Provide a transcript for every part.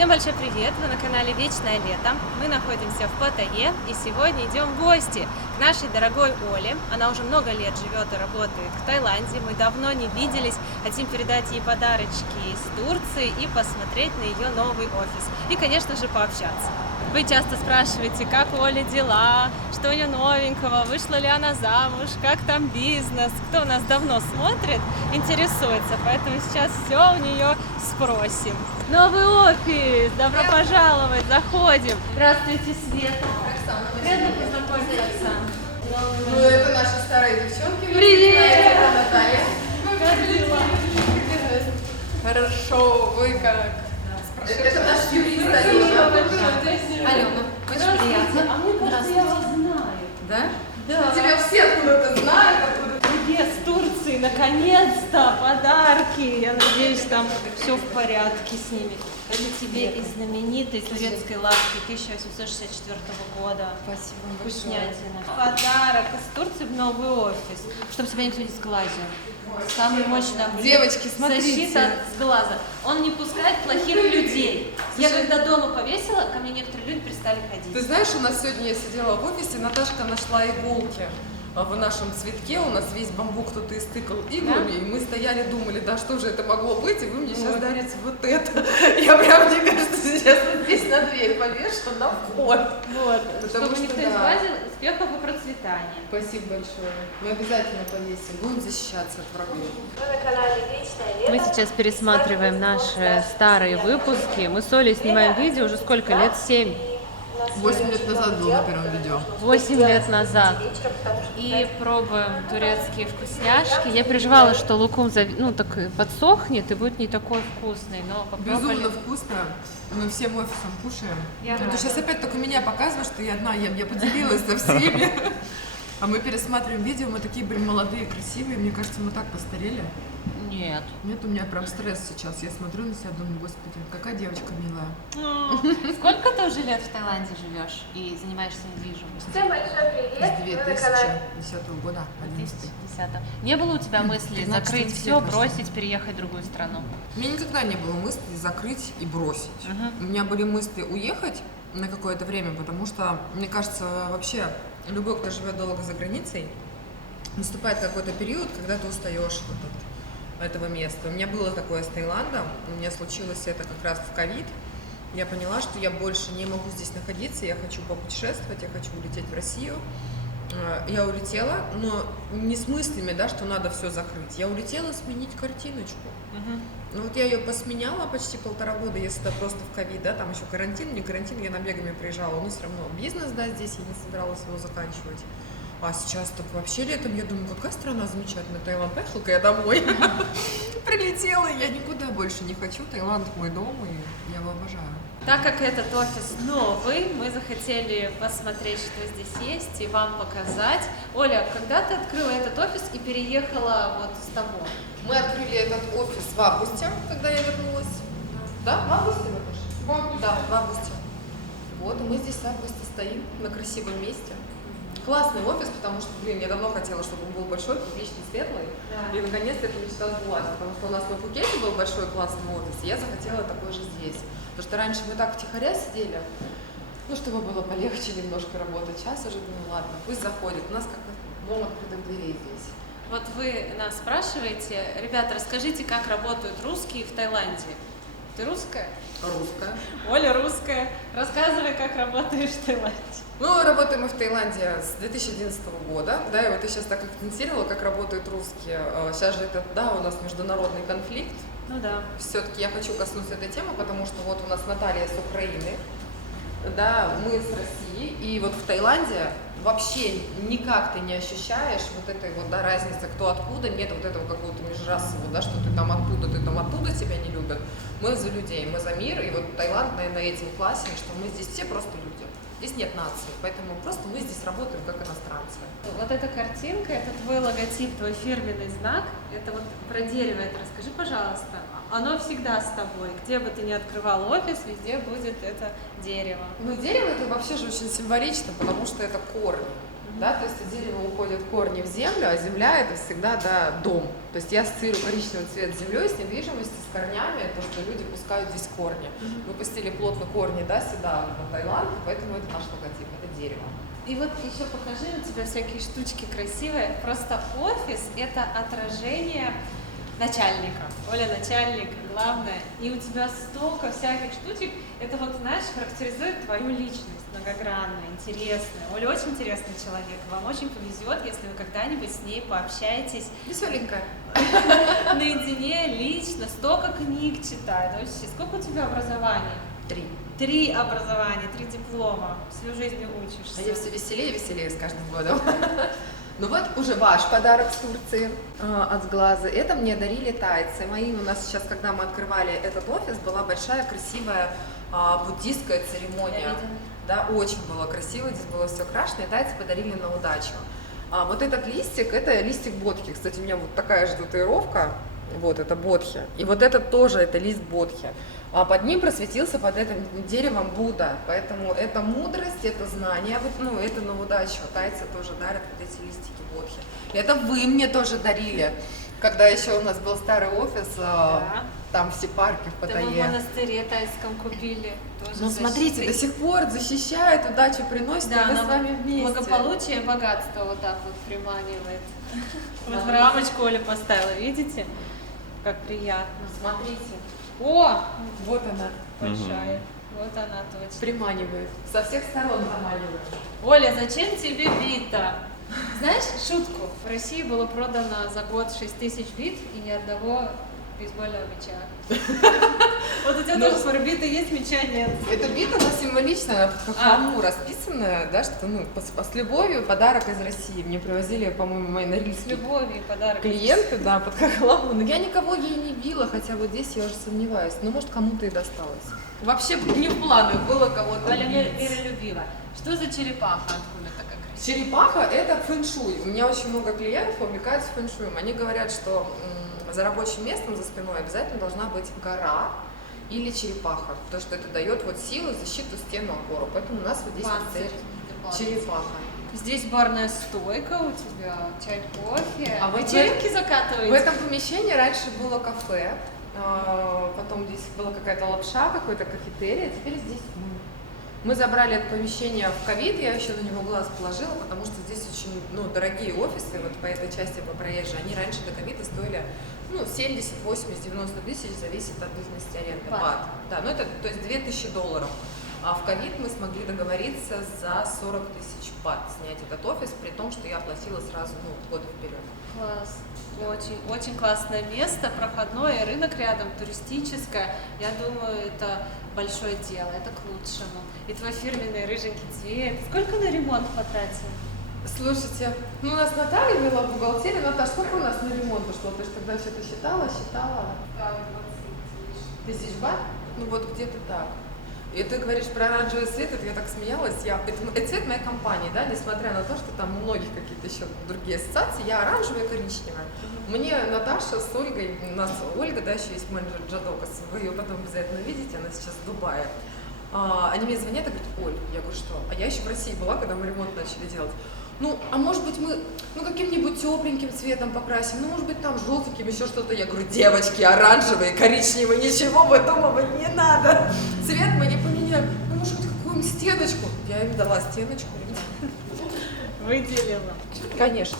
Всем большой привет! Вы на канале Вечное Лето. Мы находимся в Паттайе и сегодня идем в гости к нашей дорогой Оле. Она уже много лет живет и работает в Таиланде. Мы давно не виделись. Хотим передать ей подарочки из Турции и посмотреть на ее новый офис. И, конечно же, пообщаться. Вы часто спрашиваете, как у Оли дела, что у нее новенького, вышла ли она замуж, как там бизнес. Кто нас давно смотрит, интересуется, поэтому сейчас все у нее спросим. Новый офис! Добро пожаловать! Заходим! Здравствуйте, Света! Оксана, Приятно познакомиться, Оксана. Ну, это наши старые девчонки. Привет! Это Наталья. Как дела? Хорошо, вы как? Это наш юрист Алена. Алена, очень приятно. А мне кажется, я вас знаю. Да? Да. Тебя все откуда-то знают, откуда. Привет с Турции, наконец-то, подарки. Я надеюсь, там все в порядке с ними. Это тебе из знаменитой турецкой лавки 1864 года. Спасибо Вкуснятина. Подарок из Турции в новый офис, чтобы тебя никто не сглазил. Самый мощный амулет. Девочки, смотрите. Защита с глаза. Он не пускает плохих людей. Я Слушай, когда дома повесила, ко мне некоторые люди перестали ходить. Ты знаешь, у нас сегодня я сидела в офисе, Наташка нашла иголки в нашем цветке, у нас весь бамбук кто-то истыкал иглами, и мы стояли, думали, да что же это могло быть, и вы мне сейчас дарите вот это. Я прям, мне кажется, сейчас вот здесь на дверь повешу, на вход. Вот, Потому чтобы что никто не да. сглазил, успехов и процветания. Спасибо большое. Мы обязательно повесим, будем защищаться от врагов. Мы сейчас пересматриваем наши старые выпуски. Мы с Олей снимаем видео уже сколько лет? 7. 8 лет назад был на первом видео. 8 лет назад. И пробуем турецкие вкусняшки. Я переживала, что лукум так подсохнет и будет не такой вкусный, но попробовали. Безумно вкусно. Мы всем офисом кушаем. Я Ты рада. сейчас опять только меня показываешь, что я одна ем. Я поделилась со всеми. А мы пересматриваем видео, мы такие, блин, молодые, красивые. Мне кажется, мы так постарели. Нет. Нет, у меня прям стресс сейчас. Я смотрю на себя, думаю, господи, какая девочка милая. Сколько ты уже лет в Таиланде живешь и занимаешься недвижимостью? С 2010 года, 11. 2010. Не было у тебя мысли 13 закрыть лет все, прошло. бросить, переехать в другую страну? У меня никогда не было мысли закрыть и бросить. У меня были мысли уехать на какое-то время, потому что, мне кажется, вообще любой, кто живет долго за границей, наступает какой-то период, когда ты устаешь от этого места. У меня было такое с Таиландом, у меня случилось это как раз в ковид. Я поняла, что я больше не могу здесь находиться, я хочу попутешествовать, я хочу улететь в Россию. Я улетела, но не с мыслями, да, что надо все закрыть. Я улетела сменить картиночку. Ну вот я ее посменяла почти 1,5 года, если это просто в ковид, да, там еще карантин, не карантин, я набегами приезжала, но все равно бизнес, да, здесь я не собиралась его заканчивать. А сейчас так вообще летом, я думаю, какая страна замечательная, Таиланд, поехала-ка я домой. Прилетела, я никуда больше не хочу, Таиланд мой дом, и я его обожаю. Так как этот офис новый, мы захотели посмотреть, что здесь есть, и вам показать. Оля, когда ты открыла этот офис и переехала вот с того? Мы открыли этот офис в августе, когда я вернулась. Да, в августе вы пришли? В августе. Да, в августе. Вот, и мы здесь с августа стоим на красивом месте. Классный офис, потому что, блин, я давно хотела, чтобы он был большой, публичный, светлый. Да. И наконец-то эта мечта сбылась, потому что у нас на Пхукете был большой классный офис, и я захотела такой же здесь. Потому что раньше мы так втихаря сидели, ну, чтобы было полегче немножко работать. Сейчас уже думаю, ладно, пусть заходит. У нас как дом открытых дверей здесь. Вот вы нас спрашиваете, ребята, расскажите, как работают русские в Таиланде. Ты русская? Русская. Оля русская. Рассказывай, как работаешь в Таиланде. Ну, работаем мы в Таиланде с 2011 года, да, и вот ты сейчас так акцентировала, как работают русские. Сейчас же это, да, у нас международный конфликт. Ну да. Все-таки я хочу коснуться этой темы, потому что вот у нас Наталья с Украины, да, мы с России, и вот в Таиланде вообще никак ты не ощущаешь вот этой вот, да, разницы, кто откуда, нет вот этого какого-то межрасового, да, что ты там оттуда, тебя не любят. Мы за людей, мы за мир, и вот Таиланд, наверное, этим классен, что мы здесь все просто люди. Здесь нет нации, поэтому просто мы здесь работаем как иностранцы. Вот эта картинка, это твой логотип, твой фирменный знак, это вот про дерево, это расскажи, пожалуйста. Оно всегда с тобой, где бы ты ни открывал офис, везде будет это дерево. Ну, дерево это вообще же очень символично, потому что это корни. да, то есть от дерева уходят корни в землю, а земля это всегда, да, дом. То есть я ассоциирую коричневый цвет с землей, с недвижимостью, с корнями, то, что люди пускают здесь корни. Мы пустили плотно корни, да, сюда, в Таиланд, поэтому это наш логотип, это дерево. И вот еще покажи, у тебя всякие штучки красивые. Просто офис – это отражение начальника. Оля начальник, главное. И у тебя столько всяких штучек. Это вот, знаешь, характеризует твою личность, многогранная, интересная. Оля очень интересный человек. Вам очень повезет, если вы когда-нибудь с ней пообщаетесь. Веселенькая. Наедине, лично. Столько книг читает. Вообще, сколько у тебя образований? 3. 3 образования, 3 диплома. Всю жизнь учишься. А я все веселее и веселее с каждым годом. Ну вот уже ваш подарок с Турции от Сглаза. Это мне дарили тайцы. Мои у нас сейчас, когда мы открывали этот офис, была большая красивая буддистская церемония. Да, очень было красиво, здесь было все крашено, и тайцы подарили на удачу. Вот этот листик, это листик бодхи. Кстати, у меня вот такая же татуировка. Вот это бодхи. И вот этот тоже, это лист бодхи. А под ним просветился, под этим деревом Будда. Поэтому это мудрость, это знание, вот, ну, это на удачу. Тайцы тоже дарят вот эти листики бодхи. Это вы мне тоже дарили, когда еще у нас был старый офис, Да. там все парки в Это мы в Паттайе. монастыре тайском купили. Тоже Ну, смотрите, до сих пор защищает, удачу приносит, да, и мы с вами вместе. благополучие, богатство вот так вот приманивает. Вот рамочку Оля поставила, видите? Как приятно. Смотрите, О, вот она, большая. Вот она точно. приманивает. Со всех сторон заманивает. Оля, зачем тебе бита? Знаешь, шутку. В России было продано за год 6000 бит и ни одного бейсбольного мяча. Вот у тебя тоже, смотри, биты есть, мяча нет. Эта бита, она символично по хламу расписанная, да, что, ну, с любовью подарок из России. Мне привозили, по-моему, мои С норильские любовью подарок. клиенты, да, под хохламу. Но я никого ей не била, хотя вот здесь я уже сомневаюсь. Ну, может, кому-то и досталось. Вообще не в планах было кого-то Оля бить. миролюбива. Что за черепаха? Откуда такая красивая? Черепаха – это фэн-шуй. У меня очень много клиентов увлекаются фэн-шуем. Они говорят, что за рабочим местом, за спиной обязательно должна быть гора или черепаха, потому что это дает вот силу, защиту, стену, опору. Поэтому у нас вот здесь вот Панцирь. стоит черепаха. Здесь барная стойка у тебя, чай, кофе. А вот вечеринки закатываете? В этом помещении раньше было кафе, потом здесь была какая-то лапша, какой-то кафетерий, а теперь здесь мы забрали это помещение в ковид, я еще на него глаз положила, потому что здесь очень, ну, дорогие офисы, вот по этой части, по проезжей, они раньше до ковида стоили, ну, 70, 80, 90 тысяч, зависит от длительности аренды. Бат. Да, ну это, то есть $2000. А в ковид мы смогли договориться за 40 тысяч бат снять этот офис, при том, что я оплатила сразу, ну, года вперед. Класс. Очень, очень классное место, проходное, рынок рядом, туристическое. Я думаю, это большое дело, это к лучшему. И твой фирменный рыженький цвет. Сколько на ремонт потратил? Слушайте, ну у нас Наталья вела бухгалтерию. Наташа, сколько у нас на ремонт ушло? Ты же тогда что-то считала? Да, 20 Тысяч бат? Ну вот где-то так. И ты говоришь про оранжевый цвет, это я так смеялась. Это цвет моей компании, да, несмотря на то, что там у многих какие-то еще другие ассоциации, я оранжевая и коричневая. Мне Наташа с Ольгой, у нас Ольга, да, еще есть менеджер Джадокас, вы ее потом обязательно увидите, она сейчас в Дубае. Они мне звонят и говорят: Оль, я говорю, что? А я еще в России была, когда мы ремонт начали делать. Ну, а может быть мы, ну, каким-нибудь тепленьким цветом покрасим, ну, может быть там желтеньким, еще что-то. Я говорю: девочки, оранжевый, коричневый, ничего выдумывать не надо. Цвет мы не поменяем. Ну, может быть какую-нибудь стеночку. Я им дала стеночку. Выделила. Конечно.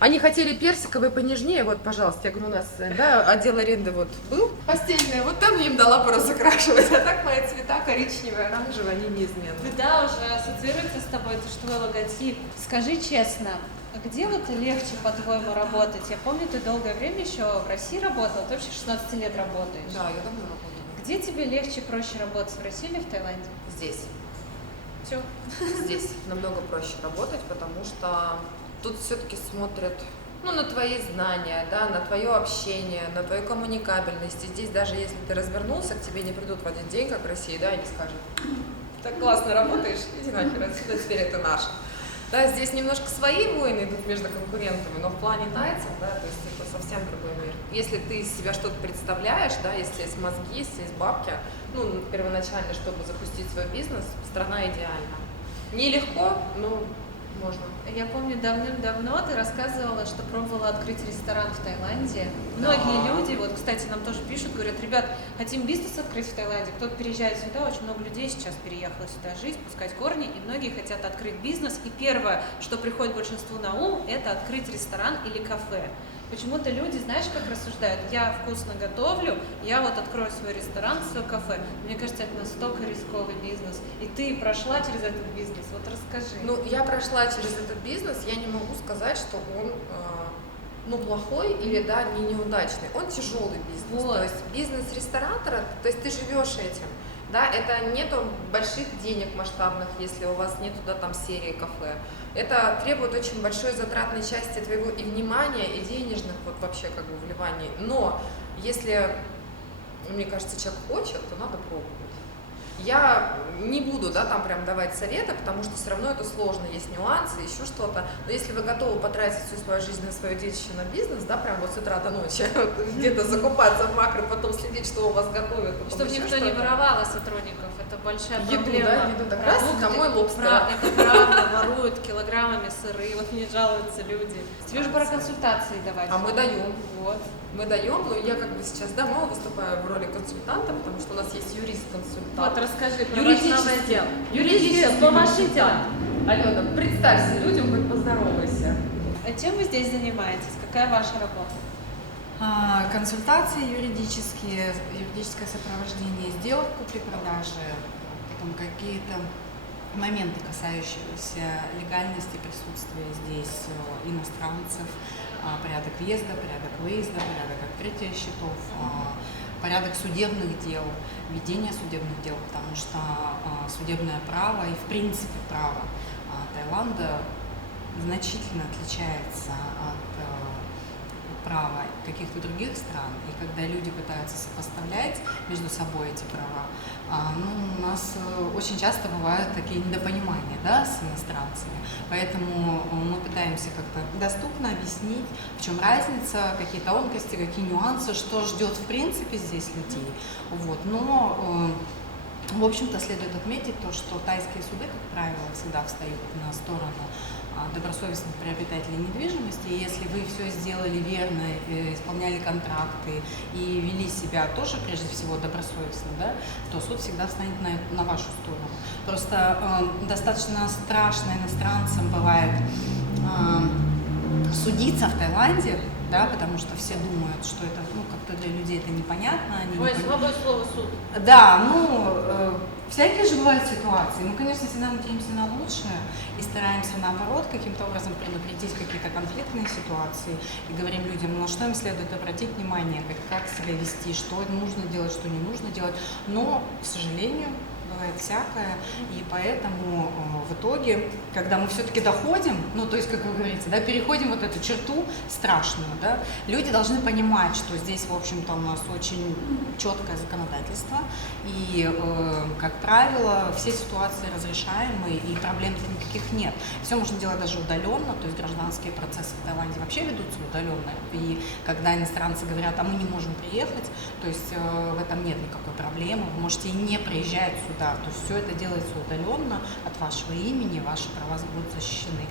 Они хотели персиковый понежнее, вот, пожалуйста, я говорю, у нас, да, отдел аренды вот был постельный, вот там я им дала просто закрашивать, а так мои цвета коричневые, оранжевые, они неизменны. Да, уже ассоциируется с тобой, это что твой логотип. Скажи честно, а где вот легче, по-твоему, работать? Я помню, ты долгое время еще в России работала, ты вообще 16 лет работаешь. Да, я давно работаю. Где тебе легче, проще работать, в России или в Таиланде? Здесь. Все. Здесь намного проще работать, потому что тут все-таки смотрят, ну, на твои знания, да, на твое общение, на твою коммуникабельность. И здесь даже если ты развернулся, к тебе не придут в один день, как в России, да, и не скажут: так классно работаешь, иди нахер отсюда, теперь это наше. Да, здесь немножко свои войны идут между конкурентами, но в плане тайцев, да, то есть это совсем другой мир. Если ты из себя что-то представляешь, да, если есть мозги, если есть бабки, ну, первоначально, чтобы запустить свой бизнес, страна идеальна. Нелегко, но можно. Я помню, давным-давно ты рассказывала, что пробовала открыть ресторан в Таиланде. Да. Многие люди, вот, кстати, нам тоже пишут, говорят, ребят, хотим бизнес открыть в Таиланде. Кто-то переезжает сюда, очень много людей сейчас переехало сюда жить, пускать корни, и многие хотят открыть бизнес. И первое, что приходит большинству на ум, это открыть ресторан или кафе. Почему-то люди, знаешь, как рассуждают, я вкусно готовлю, я вот открою свой ресторан, свое кафе. Мне кажется, это настолько рисковый бизнес. И ты прошла через этот бизнес, вот расскажи. Ну, я прошла через этот бизнес, я не могу сказать, что он плохой или, да, неудачный. Он тяжелый бизнес. Вот. То есть бизнес ресторатора, то есть ты живешь этим. Да, это нету больших денег масштабных, если у вас нету, да, там серии кафе. Это требует очень большой затратной части твоего и внимания, и денежных вот вообще как бы вливаний. Но если, мне кажется, человек хочет, то надо пробовать. Я не буду, да, там прям давать советы, потому что все равно это сложно, есть нюансы, еще что-то. Но если вы готовы потратить всю свою жизнь на свое детище, на бизнес, да, прям вот с утра до ночи, где-то закупаться в макро, потом следить, что у вас готовят. Чтобы никто не воровал сотрудников, это большая еду, проблема. да, еду, так раз, домой лобстера. Это правда, воруют килограммами сыры, вот мне жалуются люди. Тебе же пора консультации давать. А мы даем. Вот. Мы даем, но я как бы сейчас, да, мало выступаю в роли консультанта, потому что у нас есть юрист-консультант. Вот, расскажи про Юридический. ваше новое дело. Юридический консультант. Алена, представься людям, хоть поздоровайся. А чем вы здесь занимаетесь? Какая ваша работа? Консультации юридические, юридическое сопровождение сделок купли-продажи, потом какие-то моменты, касающиеся легальности присутствия здесь иностранцев, порядок въезда, порядок выезда, порядок открытия счетов, порядок судебных дел, ведение судебных дел, потому что судебное право и в принципе право Таиланда значительно отличается от права каких-то других стран, и когда люди пытаются сопоставлять между собой эти права, у нас очень часто бывают такие недопонимания, да, с иностранцами, поэтому мы пытаемся как-то доступно объяснить, в чем разница, какие тонкости, какие нюансы, что ждет в принципе здесь людей, вот, но в общем-то следует отметить то, что тайские суды, как правило, всегда встают на сторону добросовестных приобретателей недвижимости. И если вы все сделали верно, исполняли контракты и вели себя тоже, прежде всего, добросовестно, да, то суд всегда встанет на вашу сторону. Просто достаточно страшно иностранцам бывает судиться в Таиланде, да, потому что все думают, что это, как-то для людей это непонятно. Ой, слабое слово суд. Да, всякие же бывают ситуации. Мы, конечно, всегда надеемся на лучшее и стараемся, наоборот, каким-то образом предупредить какие-то конфликтные ситуации и говорим людям, на что им следует обратить внимание, как себя вести, что нужно делать, что не нужно делать. Но, к сожалению, бывает всякое, и поэтому в итоге, когда мы все-таки доходим, то есть, как вы говорите, да, переходим вот эту черту страшную, да, люди должны понимать, что здесь, в общем-то, у нас очень четкое законодательство, и, как правило, все ситуации разрешаемы, и проблем-то никаких нет. Все можно делать даже удаленно, то есть гражданские процессы в Таиланде вообще ведутся удаленно, и когда иностранцы говорят, а мы не можем приехать, то есть в этом нет никакой проблемы, вы можете и не приезжать сюда, то есть все это делается удаленно от вашего имени, ваши права будут защищены.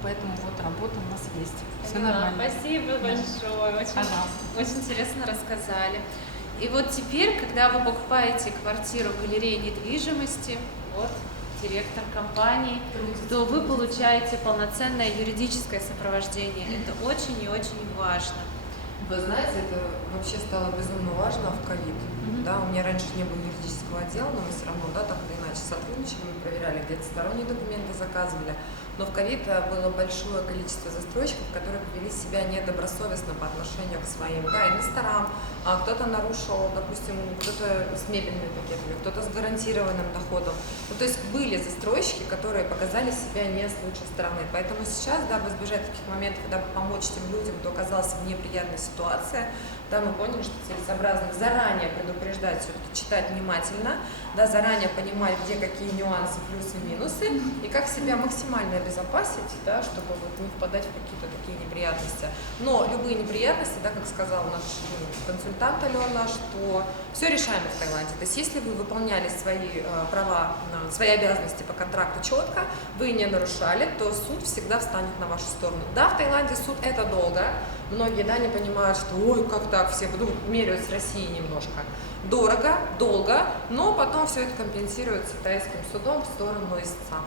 Поэтому вот работа у нас есть. Все нормально. Спасибо большое. Очень интересно рассказали. И вот теперь, когда вы покупаете квартиру в галерее недвижимости, вот директор компании, то вы получаете полноценное юридическое сопровождение. Это очень и очень важно. Вы знаете, это вообще стало безумно важно в ковид. Да, у меня раньше не было юридического отдела, но мы все равно, да, так или иначе сотрудничали, мы проверяли, где-то сторонние документы заказывали. Но в ковид было большое количество застройщиков, которые повели себя недобросовестно по отношению к своим, да, инвесторам. Кто-то нарушил, допустим, кто-то с мебельными пакетами, кто-то с гарантированным доходом. То есть были застройщики, которые показали себя не с лучшей стороны. Поэтому сейчас, да, избежать таких моментов, да, помочь тем людям, кто оказался в неприятной ситуации, да, мы поняли, что целесообразно заранее предупреждать, все-таки читать внимательно, да, заранее понимать, где какие нюансы, плюсы, минусы, и как себя максимально обезопасить, да, чтобы вот не впадать в какие-то такие неприятности. Но любые неприятности, да, как сказал наш консультант Алена, что все решаемо в Таиланде. То есть если вы выполняли свои права, свои обязанности по контракту четко, вы не нарушали, то суд всегда встанет на вашу сторону. Да, в Таиланде суд это долго. Многие, да, не понимают, что ой, как так, все меряют с Россией немножко. Дорого, долго, но потом все это компенсируется тайским судом в сторону истца.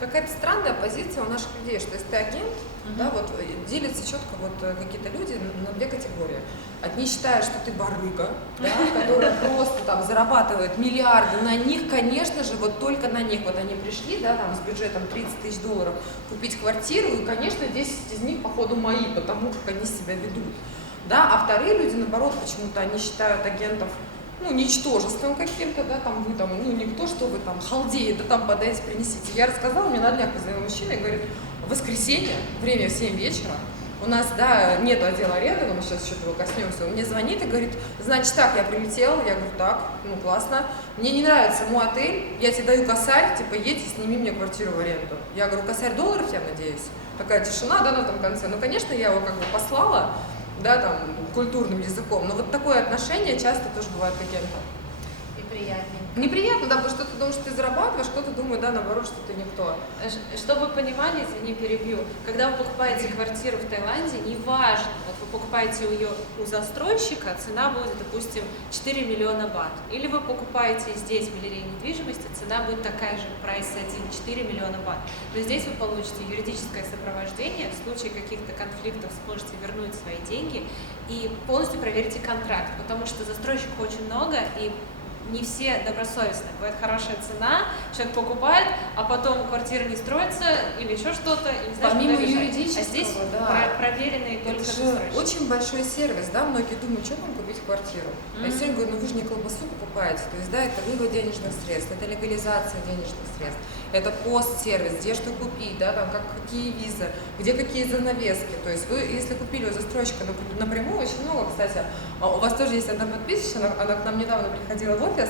Какая-то странная позиция у наших людей, что если ты агент, да, вот делятся четко вот какие-то люди на две категории. Одни считают, что ты барыга, да, которая просто там зарабатывает миллиарды на них, конечно же, вот только на них. Вот они пришли, да, там с бюджетом 30 тысяч долларов купить квартиру, и, конечно, 10 из них, походу, мои, потому как они себя ведут. Да, а вторые люди, наоборот, почему-то они считают агентов, ну, ничтожеством каким-то, да, там вы там, ну, никто, что вы там, халдеи, да, там подайте, принесите. Я рассказала, мне на днях позвонил мужчина и говорит, в воскресенье, время в 7 вечера, у нас, да, нет отдела аренды, мы сейчас еще этого коснемся, он мне звонит и говорит, значит так, я прилетел, я говорю, так, ну, классно, мне не нравится мой отель, я тебе даю косарь, типа, едь и сними мне квартиру в аренду. Я говорю, косарь $, я надеюсь? Такая тишина, да, на том конце, ну, конечно, я его как бы послала, да, там, культурным языком, но вот такое отношение часто тоже бывает к агентам. И приятненько. Неприятно, да, потому что ты думаешь, что ты зарабатываешь, кто-то думает, да, наоборот, что ты никто. Чтобы вы понимали, извини, перебью, когда вы покупаете квартиру в Таиланде, неважно, вот вы покупаете ее у застройщика, цена будет, допустим, 4 миллиона бат. Или вы покупаете здесь в галерее недвижимости, цена будет такая же, прайс 1, 4 миллиона бат. Но здесь вы получите юридическое сопровождение, в случае каких-то конфликтов сможете вернуть свои деньги и полностью проверьте контракт, потому что застройщиков очень много, и не все добросовестные. Бывает хорошая цена, человек покупает, а потом квартира не строится или еще что-то, и не знаешь, помимо куда бежать. юридического, а здесь да, проверенные только это же застройщики. очень большой сервис, да, многие думают, что вам купить квартиру. А я сегодня говорю, ну вы же не колбасу покупаете, то есть, да, это вывод денежных средств, это легализация денежных средств, это пост-сервис, где что купить, да, там, какие визы, где какие занавески, то есть вы, если купили у застройщика напрямую, очень много, кстати, у вас тоже есть одна подписчица, она к нам недавно приходила в офис,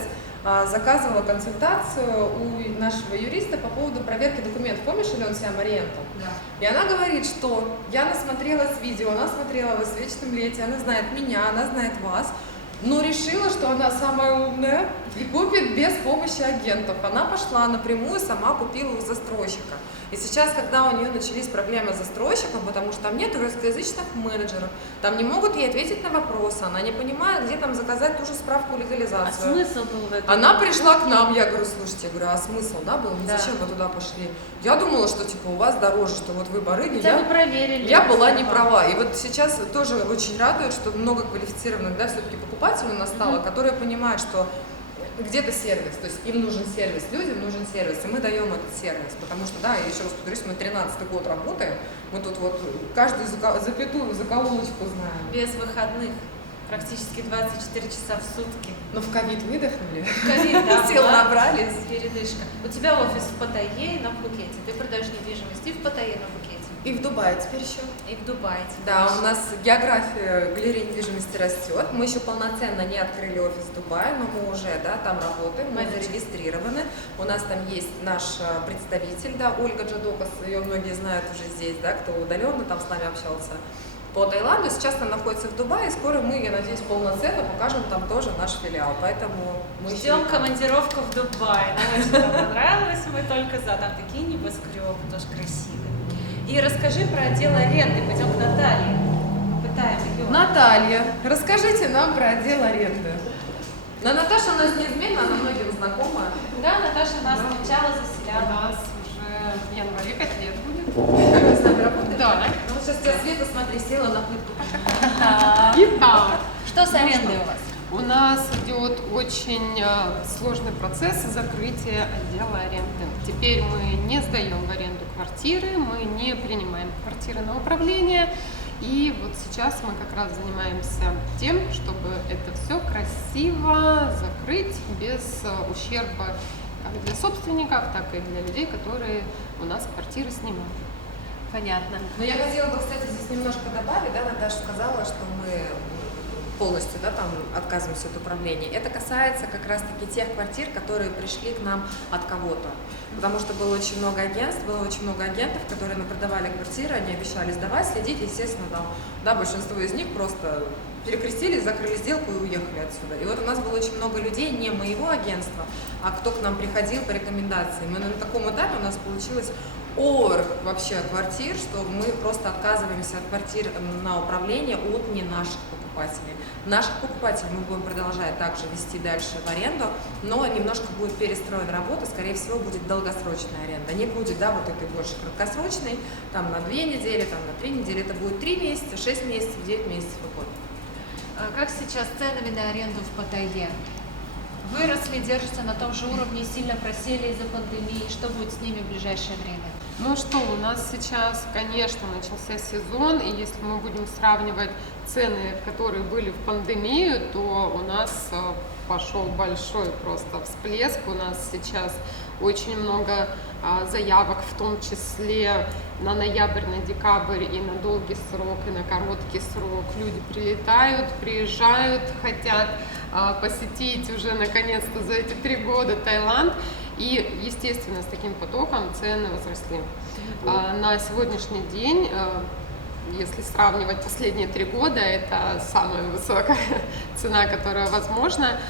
заказывала консультацию у нашего юриста по поводу проверки документов. Помнишь, Алена Сиамариенко? Да. И она говорит, что я насмотрелась видео, она смотрела вас в вечном лете, она знает меня, она знает вас, но решила, что она самая умная и купит без помощи агентов. Она пошла напрямую, сама купила у застройщика. И сейчас, когда у нее начались проблемы с застройщиком, потому что там нет русскоязычных менеджеров, там не могут ей ответить на вопросы, она не понимает, где там заказать ту же справку легализацию. А смысл был в этом? Она пришла к нам, я говорю, слушайте, я говорю, а смысл, да, был? Да. Зачем вы туда пошли? Я думала, что типа у вас дороже, что вот вы барыги. Хотя бы проверили. Я была не права. И вот сейчас тоже очень радует, что много квалифицированных, да, все-таки покупателей у нас стало, которые понимают, что где-то сервис, то есть им нужен сервис, людям нужен сервис, и мы даем этот сервис, потому что, да, я еще раз повторюсь, мы 13-й год работаем, мы тут вот каждую запятую, закоулочку знаем. Без выходных, практически 24 часа в сутки. Но в ковид выдохнули, Ковид, да, сил была набрались. передышка. У тебя офис в Паттайе и на Пхукете, ты продаешь недвижимость и в Паттайе, и на Пхукете. И в Дубае теперь еще. И в Дубае. Да, у нас география галереи недвижимости растет. Мы еще полноценно не открыли офис в Дубае, но мы уже, да, там работаем, мы зарегистрированы. У нас там есть наш представитель, да, Ольга Джадокас, ее многие знают уже здесь, да, кто удаленно там с нами общался по Таиланду. Сейчас она находится в Дубае, и скоро мы, я надеюсь, полноценно покажем там тоже наш филиал. Поэтому мы ждем командировку в Дубае. Нам очень понравилось, мы только за. Там такие небоскребы, тоже красивые. И расскажи про отдел аренды. Пойдем к Наталье. Пытаем ее. Наталья, расскажите нам про отдел аренды. Но Наташа у нас неизменно, она многим знакома. Да, Наташа нас сначала заселяла. У нас уже в январе 5 лет будет. Вы с нами работаете? Да. Ну вот сейчас тебя Света, смотри, села на пытку. Итак, Что с арендой у вас? у нас идет очень сложный процесс закрытия отдела аренды. Теперь мы не сдаем в аренду квартиры, мы не принимаем квартиры на управление. И вот сейчас мы как раз занимаемся тем, чтобы это все красиво закрыть без ущерба как для собственников, так и для людей, которые у нас квартиры снимают. Понятно. Но я хотела бы, кстати, здесь немножко добавить, да, Наташа сказала, что мы полностью, да, там отказываемся от управления. Это касается как раз-таки тех квартир, которые пришли к нам от кого-то. Потому что было очень много агентств, было очень много агентов, которые нам продавали квартиры, они обещали сдавать, следить, естественно, там, да, большинство из них просто перекрестились, закрыли сделку и уехали отсюда. И вот у нас было очень много людей, не моего агентства, а кто к нам приходил по рекомендации. Мы на таком этапе у нас получилось вообще квартир, что мы просто отказываемся от квартир на управление от не наших покупателей. Наших покупателей мы будем продолжать также вести дальше в аренду, но немножко будет перестроена работа, скорее всего, будет долгосрочная аренда. Не будет, да, вот этой больше краткосрочной, там на 2 недели, там на 3 недели, это будет 3 месяца, 6 месяцев, 9 месяцев и год. Как сейчас с ценами на аренду в Паттайе? Выросли, держатся на том же уровне, сильно просели из-за пандемии. Что будет с ними в ближайшее время? Ну что, у нас сейчас, конечно, начался сезон, и если мы будем сравнивать цены, которые были в пандемию, то у нас пошел большой просто всплеск. У нас сейчас очень много заявок, в том числе на ноябрь, на декабрь, и на долгий срок, и на короткий срок. Люди прилетают, приезжают, хотят посетить уже наконец-то за эти 3 года Таиланд. И, естественно, с таким потоком цены возросли. На сегодняшний день, если сравнивать последние 3 года, это самая высокая цена, которая возможна.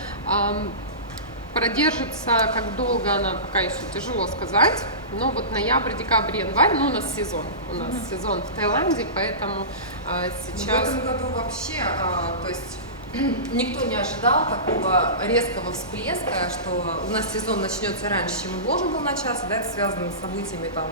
Продержится, как долго она, пока еще тяжело сказать. Но вот ноябрь, декабрь, январь, ну у нас сезон. У нас сезон в Таиланде, поэтому сейчас... В этом году вообще, то есть никто не ожидал такого резкого всплеска, что у нас сезон начнется раньше, чем он должен был начаться, да, это связано с событиями там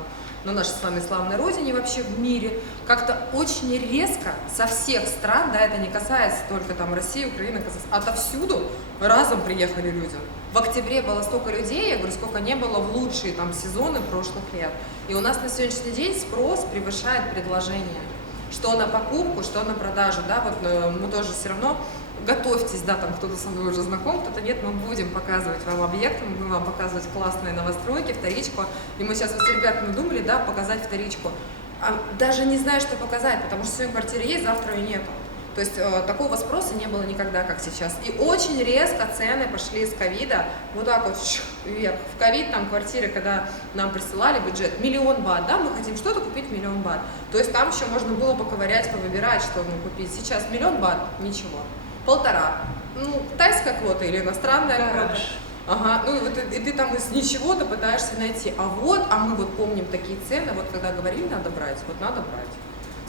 на нашей с вами славной родине, вообще в мире. Как-то очень резко со всех стран, да, это не касается только там России, Украины, Казахстана, отовсюду разом приехали люди. В октябре было столько людей, я говорю, сколько не было в лучшие там сезоны прошлых лет. И у нас на сегодняшний день спрос превышает предложение. Что на покупку, что на продажу, да, вот мы тоже все равно готовьтесь, да, там кто-то со мной уже знаком, кто-то нет, мы будем показывать вам объекты, мы будем вам показывать классные новостройки, вторичку. И мы сейчас вот с ребятами думали, да, показать вторичку. Даже не знаю, что показать, потому что сегодня квартира есть, завтра ее нету. То есть такого спроса не было никогда, как сейчас. И очень резко цены пошли с ковида, вот так вот вверх. В ковид там квартиры, когда нам присылали бюджет, 1 000 000 бат, да, мы хотим что-то купить 1 000 000 бат. То есть там еще можно было поковырять, повыбирать, что мы купить. Сейчас 1 000 000 бат, ничего. 1,5. Ну, тайская квота или иностранная квота. Ага, ну и вот и ты там из ничего-то пытаешься найти. А мы вот помним такие цены, вот когда говорили, надо брать, вот надо брать.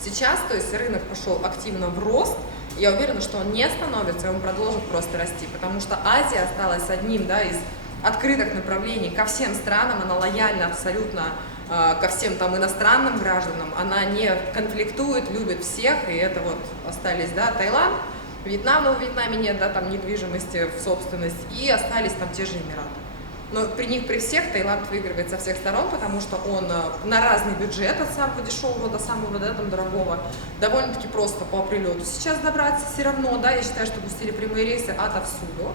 Сейчас, то есть рынок пошел активно в рост, я уверена, что он не остановится, он продолжит просто расти, потому что Азия осталась одним, да, из открытых направлений ко всем странам, она лояльна абсолютно ко всем там иностранным гражданам, она не конфликтует, любит всех, и это вот остались, да, Таиланд, Вьетнам, но в Вьетнаме нет, да, там недвижимости в собственность, и остались там те же Эмираты. Но при них, при всех, Таиланд выигрывает со всех сторон, потому что он на разный бюджет, от самого дешевого до самого, да, там, дорогого, довольно-таки просто по прилету сейчас добраться все равно, да, я считаю, что пустили прямые рейсы отовсюду.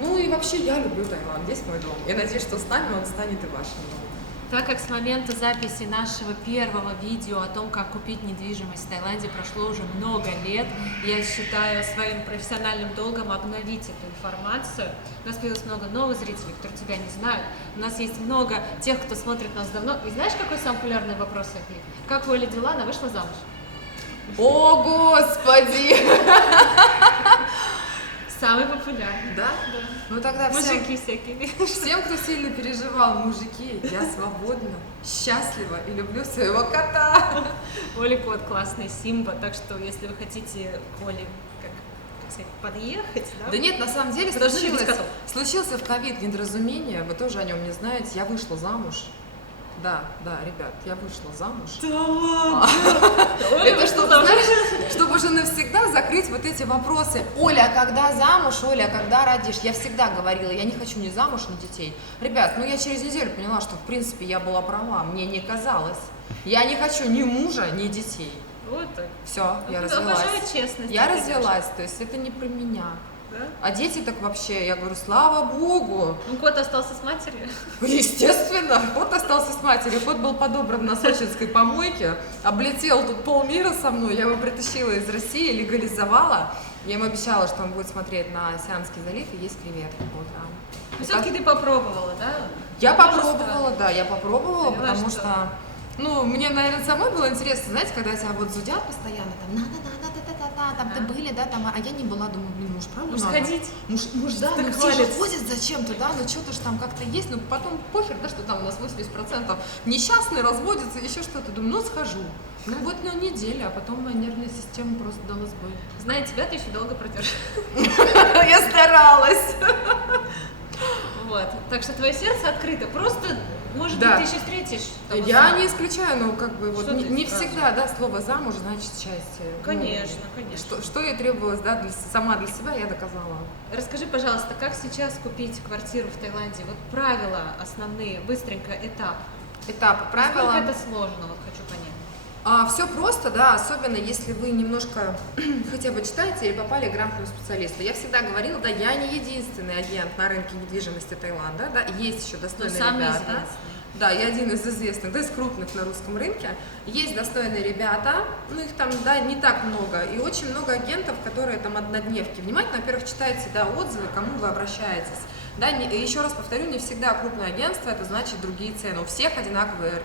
Ну и вообще я люблю Таиланд, здесь мой дом. Я надеюсь, что с нами он станет и вашим домом. Так как с момента записи нашего первого видео о том, как купить недвижимость в Таиланде, прошло уже много лет, я считаю своим профессиональным долгом обновить эту информацию. У нас появилось много новых зрителей, которые тебя не знают. У нас есть много тех, кто смотрит нас давно. И знаешь, какой самый популярный вопрос от них? Как у Оли дела? Она вышла замуж. О, Господи! Самый популярный. Да? Да. Ну тогда Мужики всякие. Всем, кто сильно переживал, мужики, я свободна, счастлива и люблю своего кота. Оли кот классный, Симба, так что если вы хотите к Оле, как сказать, подъехать, да? Да нет, на самом деле Вы должны любить котов. случился в ковид недоразумение, вы тоже о нем не знаете, я вышла замуж. Да, ребят, я вышла замуж. Да ладно! Это чтобы, знаешь, чтобы уже навсегда закрыть вот эти вопросы. Оля, а когда замуж? Оля, а когда родишь? Я всегда говорила, я не хочу ни замуж, ни детей. Ребят, ну я через неделю поняла, что в принципе я была права, мне не казалось. Я не хочу ни мужа, ни детей. Вот так. Все, я развелась. Обожаю честность. Я развелась, то есть это не про меня. Да? А дети так вообще, я говорю, слава богу. Ну, кот остался с матерью. Естественно, кот остался с матерью. Кот был подобран на сочинской помойке, облетел тут полмира со мной. Я его притащила из России, легализовала. Я ему обещала, что он будет смотреть на Сиамский залив и есть креветки по утрам. Но все-таки ты попробовала, да? Я Множество? попробовала, да, я попробовала, Поняла, потому что- что, ну, мне, наверное, самой было интересно, знаете, когда тебя вот зудят постоянно, там, надо, там, ты были, да, там, а я не была, думаю, блин, может, правда Может, надо? сходить? Может, да, Так ну, все же хвалится. ходят зачем-то, да, ну, что-то ж там как-то есть, ну, потом похер, да, что там у нас 80% несчастные разводятся, еще что-то, думаю, ну, схожу. Ну, вот, ну, неделя, а потом моя нервная система просто дала сбой. Зная тебя, ты еще долго продержишь. Я старалась. Вот. Так что твое сердце открыто. Просто, может Да. быть, ты еще встретишь. того Я самого. не исключаю, но как бы вот Что ты не сразу? всегда, да, слово замуж значит счастье. Ну, Конечно, конечно. Что ей требовалось, да, сама для себя я доказала. Расскажи, пожалуйста, как сейчас купить квартиру в Таиланде? Вот правила основные, быстренько, этап. Этапы, правила. Насколько это сложно, вот хочу понять. Все просто, да, особенно если вы немножко хотя бы читаете или попали к грамотному специалисту. Я всегда говорила, да, я не единственный агент на рынке недвижимости Таиланда, да, есть еще Но достойные самый ребята. известный. Да, я один из известных, да, из крупных на русском рынке. Есть достойные ребята, ну их там, да, не так много, и очень много агентов, которые там однодневки. Внимательно, во-первых, читайте, да, отзывы, к кому вы обращаетесь. Да, еще раз повторю, не всегда крупное агентство, это значит другие цены. У всех одинаковые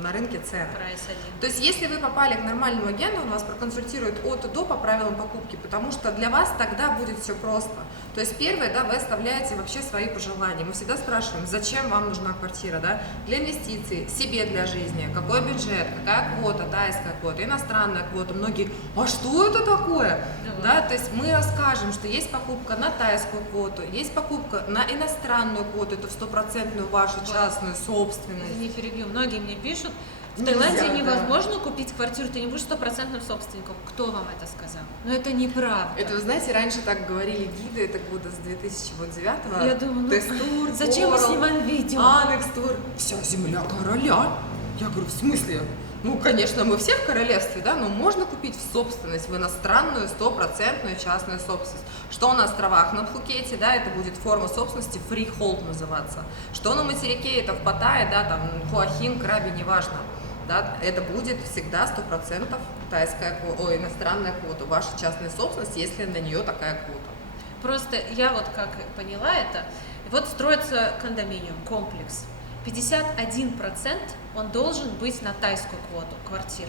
на рынке цены. Прайс один. То есть, если вы попали к нормальному агенту, он вас проконсультирует от и до по правилам покупки, потому что для вас тогда будет все просто. То есть, первое, да, вы оставляете вообще свои пожелания. Мы всегда спрашиваем, зачем вам нужна квартира, да, для инвестиций, себе для жизни, какой бюджет, какая квота, тайская квота, иностранная квота. Многие, а что это такое? Да, то есть мы расскажем, что есть покупка на тайскую квоту, есть покупка на иностранную квоту, это в 100% вашу частную собственность. Не перебью. Многие мне пишут, в Нельзя, Таиланде да. невозможно купить квартиру, ты не будешь стопроцентным собственником. Кто вам это сказал? Но это неправда. Это, вы знаете, раньше так говорили гиды, это года с 2009-го. Я думаю, ну, Тест-тур, зачем мы Корал, снимаем видео? Анекс-тур. Вся земля короля. Я говорю, в смысле? Ну, конечно, мы все в королевстве, да, но можно купить в собственность, в иностранную 100% частную собственность. Что на островах, на Пхукете, да, это будет форма собственности freehold называться. Что на материке, это в Паттайе, да, там, Хуахин, Краби, неважно. Да, это будет всегда 100% тайская квота, иностранная квота, ваша частная собственность, если на нее такая квота. Просто я вот как поняла это, вот строится кондоминиум, комплекс. 51% он должен быть на тайскую квоту квартир,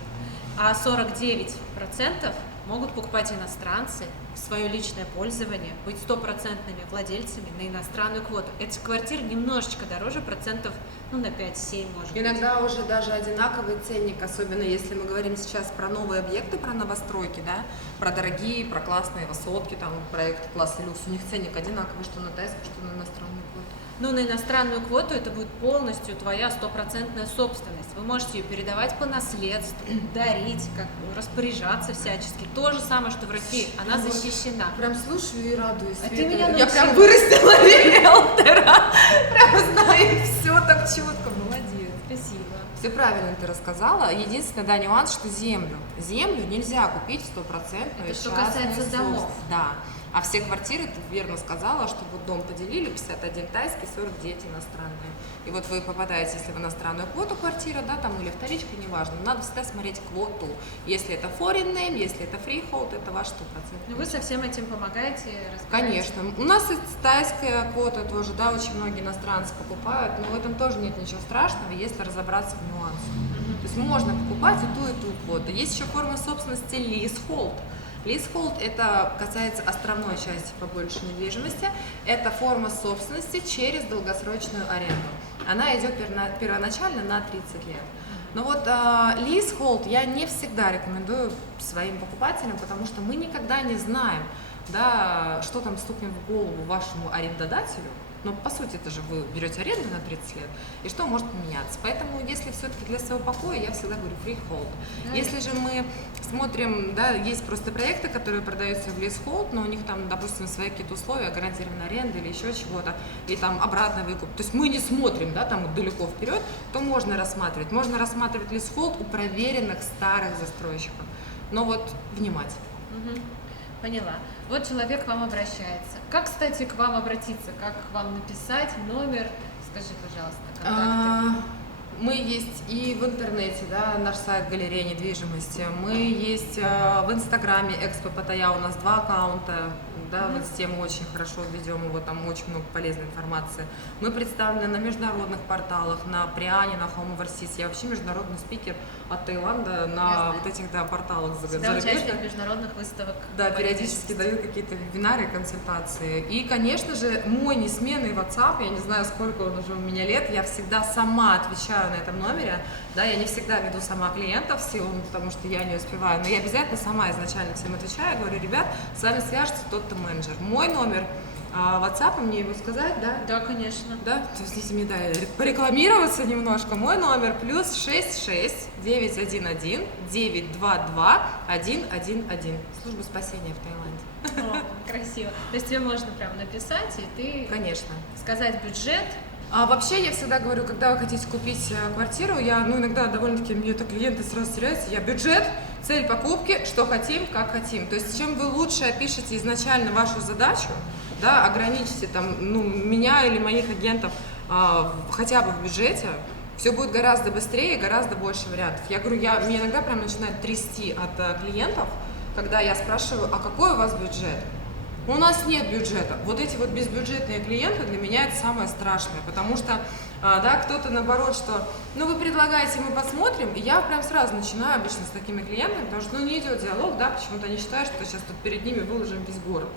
а 49% могут покупать иностранцы в свое личное пользование, быть 100% владельцами на иностранную квоту. Эти квартиры немножечко дороже, процентов, ну, на 5-7, может быть. Иногда уже даже одинаковый ценник, особенно если мы говорим сейчас про новые объекты, про новостройки, да, про дорогие, про классные высотки, там, проекты класса люкс, у них ценник одинаковый, что на тайскую, что на иностранную квоту. Но на иностранную квоту это будет полностью твоя 100% собственность. Вы можете ее передавать по наследству, дарить, как бы распоряжаться всячески. То же самое, что в России. Она защищена. Прям слушаю и радуюсь. А ты Света. меня Я научила. прям вырастила риэлтора. Прям знаю все так четко. Молодец. Спасибо. Все правильно ты рассказала. Единственный, да, нюанс, что землю. Землю нельзя купить в 100% Это что частную касается домов. собственность. Да. А все квартиры, ты верно сказала, что вот дом поделили, 51 тайский, 49 иностранные. И вот вы попадаете, если в иностранную квоту квартира, да, там или вторичка, неважно, надо всегда смотреть квоту. Если это foreign name, если это freehold, это ваш 100%. Ну вы со всем этим помогаете, разбираетесь? Конечно. У нас и тайская квота тоже, да, очень многие иностранцы покупают, но в этом тоже нет ничего страшного, если разобраться в нюансах. То есть можно покупать и ту квоту. Есть еще форма собственности leasehold. Leasehold – это касается островной части побольше недвижимости. Это форма собственности через долгосрочную аренду. Она идет первоначально на 30 лет. Но вот leasehold я не всегда рекомендую своим покупателям, потому что мы никогда не знаем, да, что там стукнет в голову вашему арендодателю. Но по сути это же вы берете аренду на 30 лет, и что может поменяться. Поэтому если все-таки для своего покоя, я всегда говорю freehold. Если же мы смотрим, да, есть просто проекты, которые продаются в leasehold, но у них там, допустим, свои какие-то условия, гарантированная аренда или еще чего-то, и там обратный выкуп. То есть мы не смотрим, да, там далеко вперед, то можно рассматривать. Можно рассматривать leasehold у проверенных старых застройщиков. Но вот внимательно. Поняла. Вот человек к вам обращается. Как, кстати, к вам обратиться? Как к вам написать? Номер? Скажи, пожалуйста, контакты. Мы есть и в интернете, да, наш сайт «Галерея недвижимости». Мы есть в Инстаграме «Экспо Паттайя», у нас 2 аккаунта, да, в Инсте мы очень хорошо ведем его, там очень много полезной информации. Мы представлены на международных порталах, на Приане, на Home Overseas. Я вообще международный спикер от Таиланда на вот этих, да, порталах Всегда участник международных выставок. Да, периодически даю какие-то вебинары, консультации. И, конечно же, мой несменный WhatsApp, я не знаю, сколько он уже у меня лет, я всегда сама отвечаю на этом номере. Да, я не всегда веду сама клиентов в силу, потому что я не успеваю, но я обязательно сама изначально всем отвечаю, говорю: ребят, с вами свяжется тот-то менеджер. Мой номер WhatsApp, мне его сказать, да? Да, конечно. Да, то есть здесь мне, да, порекламироваться немножко. Мой номер +66 911 922 111. Служба спасения в Таиланде. О, красиво. То есть тебе можно прям написать, и ты Конечно. сказать бюджет. А вообще, я всегда говорю, когда вы хотите купить квартиру, я, иногда довольно-таки, мне это клиенты сразу теряются, я бюджет, цель покупки, что хотим, как хотим. То есть, чем вы лучше опишете изначально вашу задачу, да, ограничите там, меня или моих агентов хотя бы в бюджете, все будет гораздо быстрее и гораздо больше вариантов. Я говорю, меня иногда прям начинает трясти от клиентов, когда я спрашиваю: а какой у вас бюджет? У нас нет бюджета. Вот эти вот безбюджетные клиенты для меня это самое страшное, потому что, да, кто-то наоборот, что, вы предлагаете, мы посмотрим, и я прям сразу начинаю обычно с такими клиентами, потому что, не идет диалог, да, почему-то они считают, что сейчас тут перед ними выложим весь город.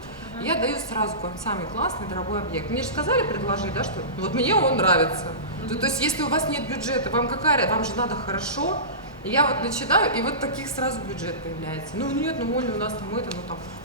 Я даю сразу какой-нибудь самый классный, дорогой объект. Мне же сказали предложить, да, что вот мне он нравится. То есть, если у вас нет бюджета, вам же надо хорошо. Я вот начинаю, и вот таких сразу бюджет появляется. Нет, Оля, у нас там это,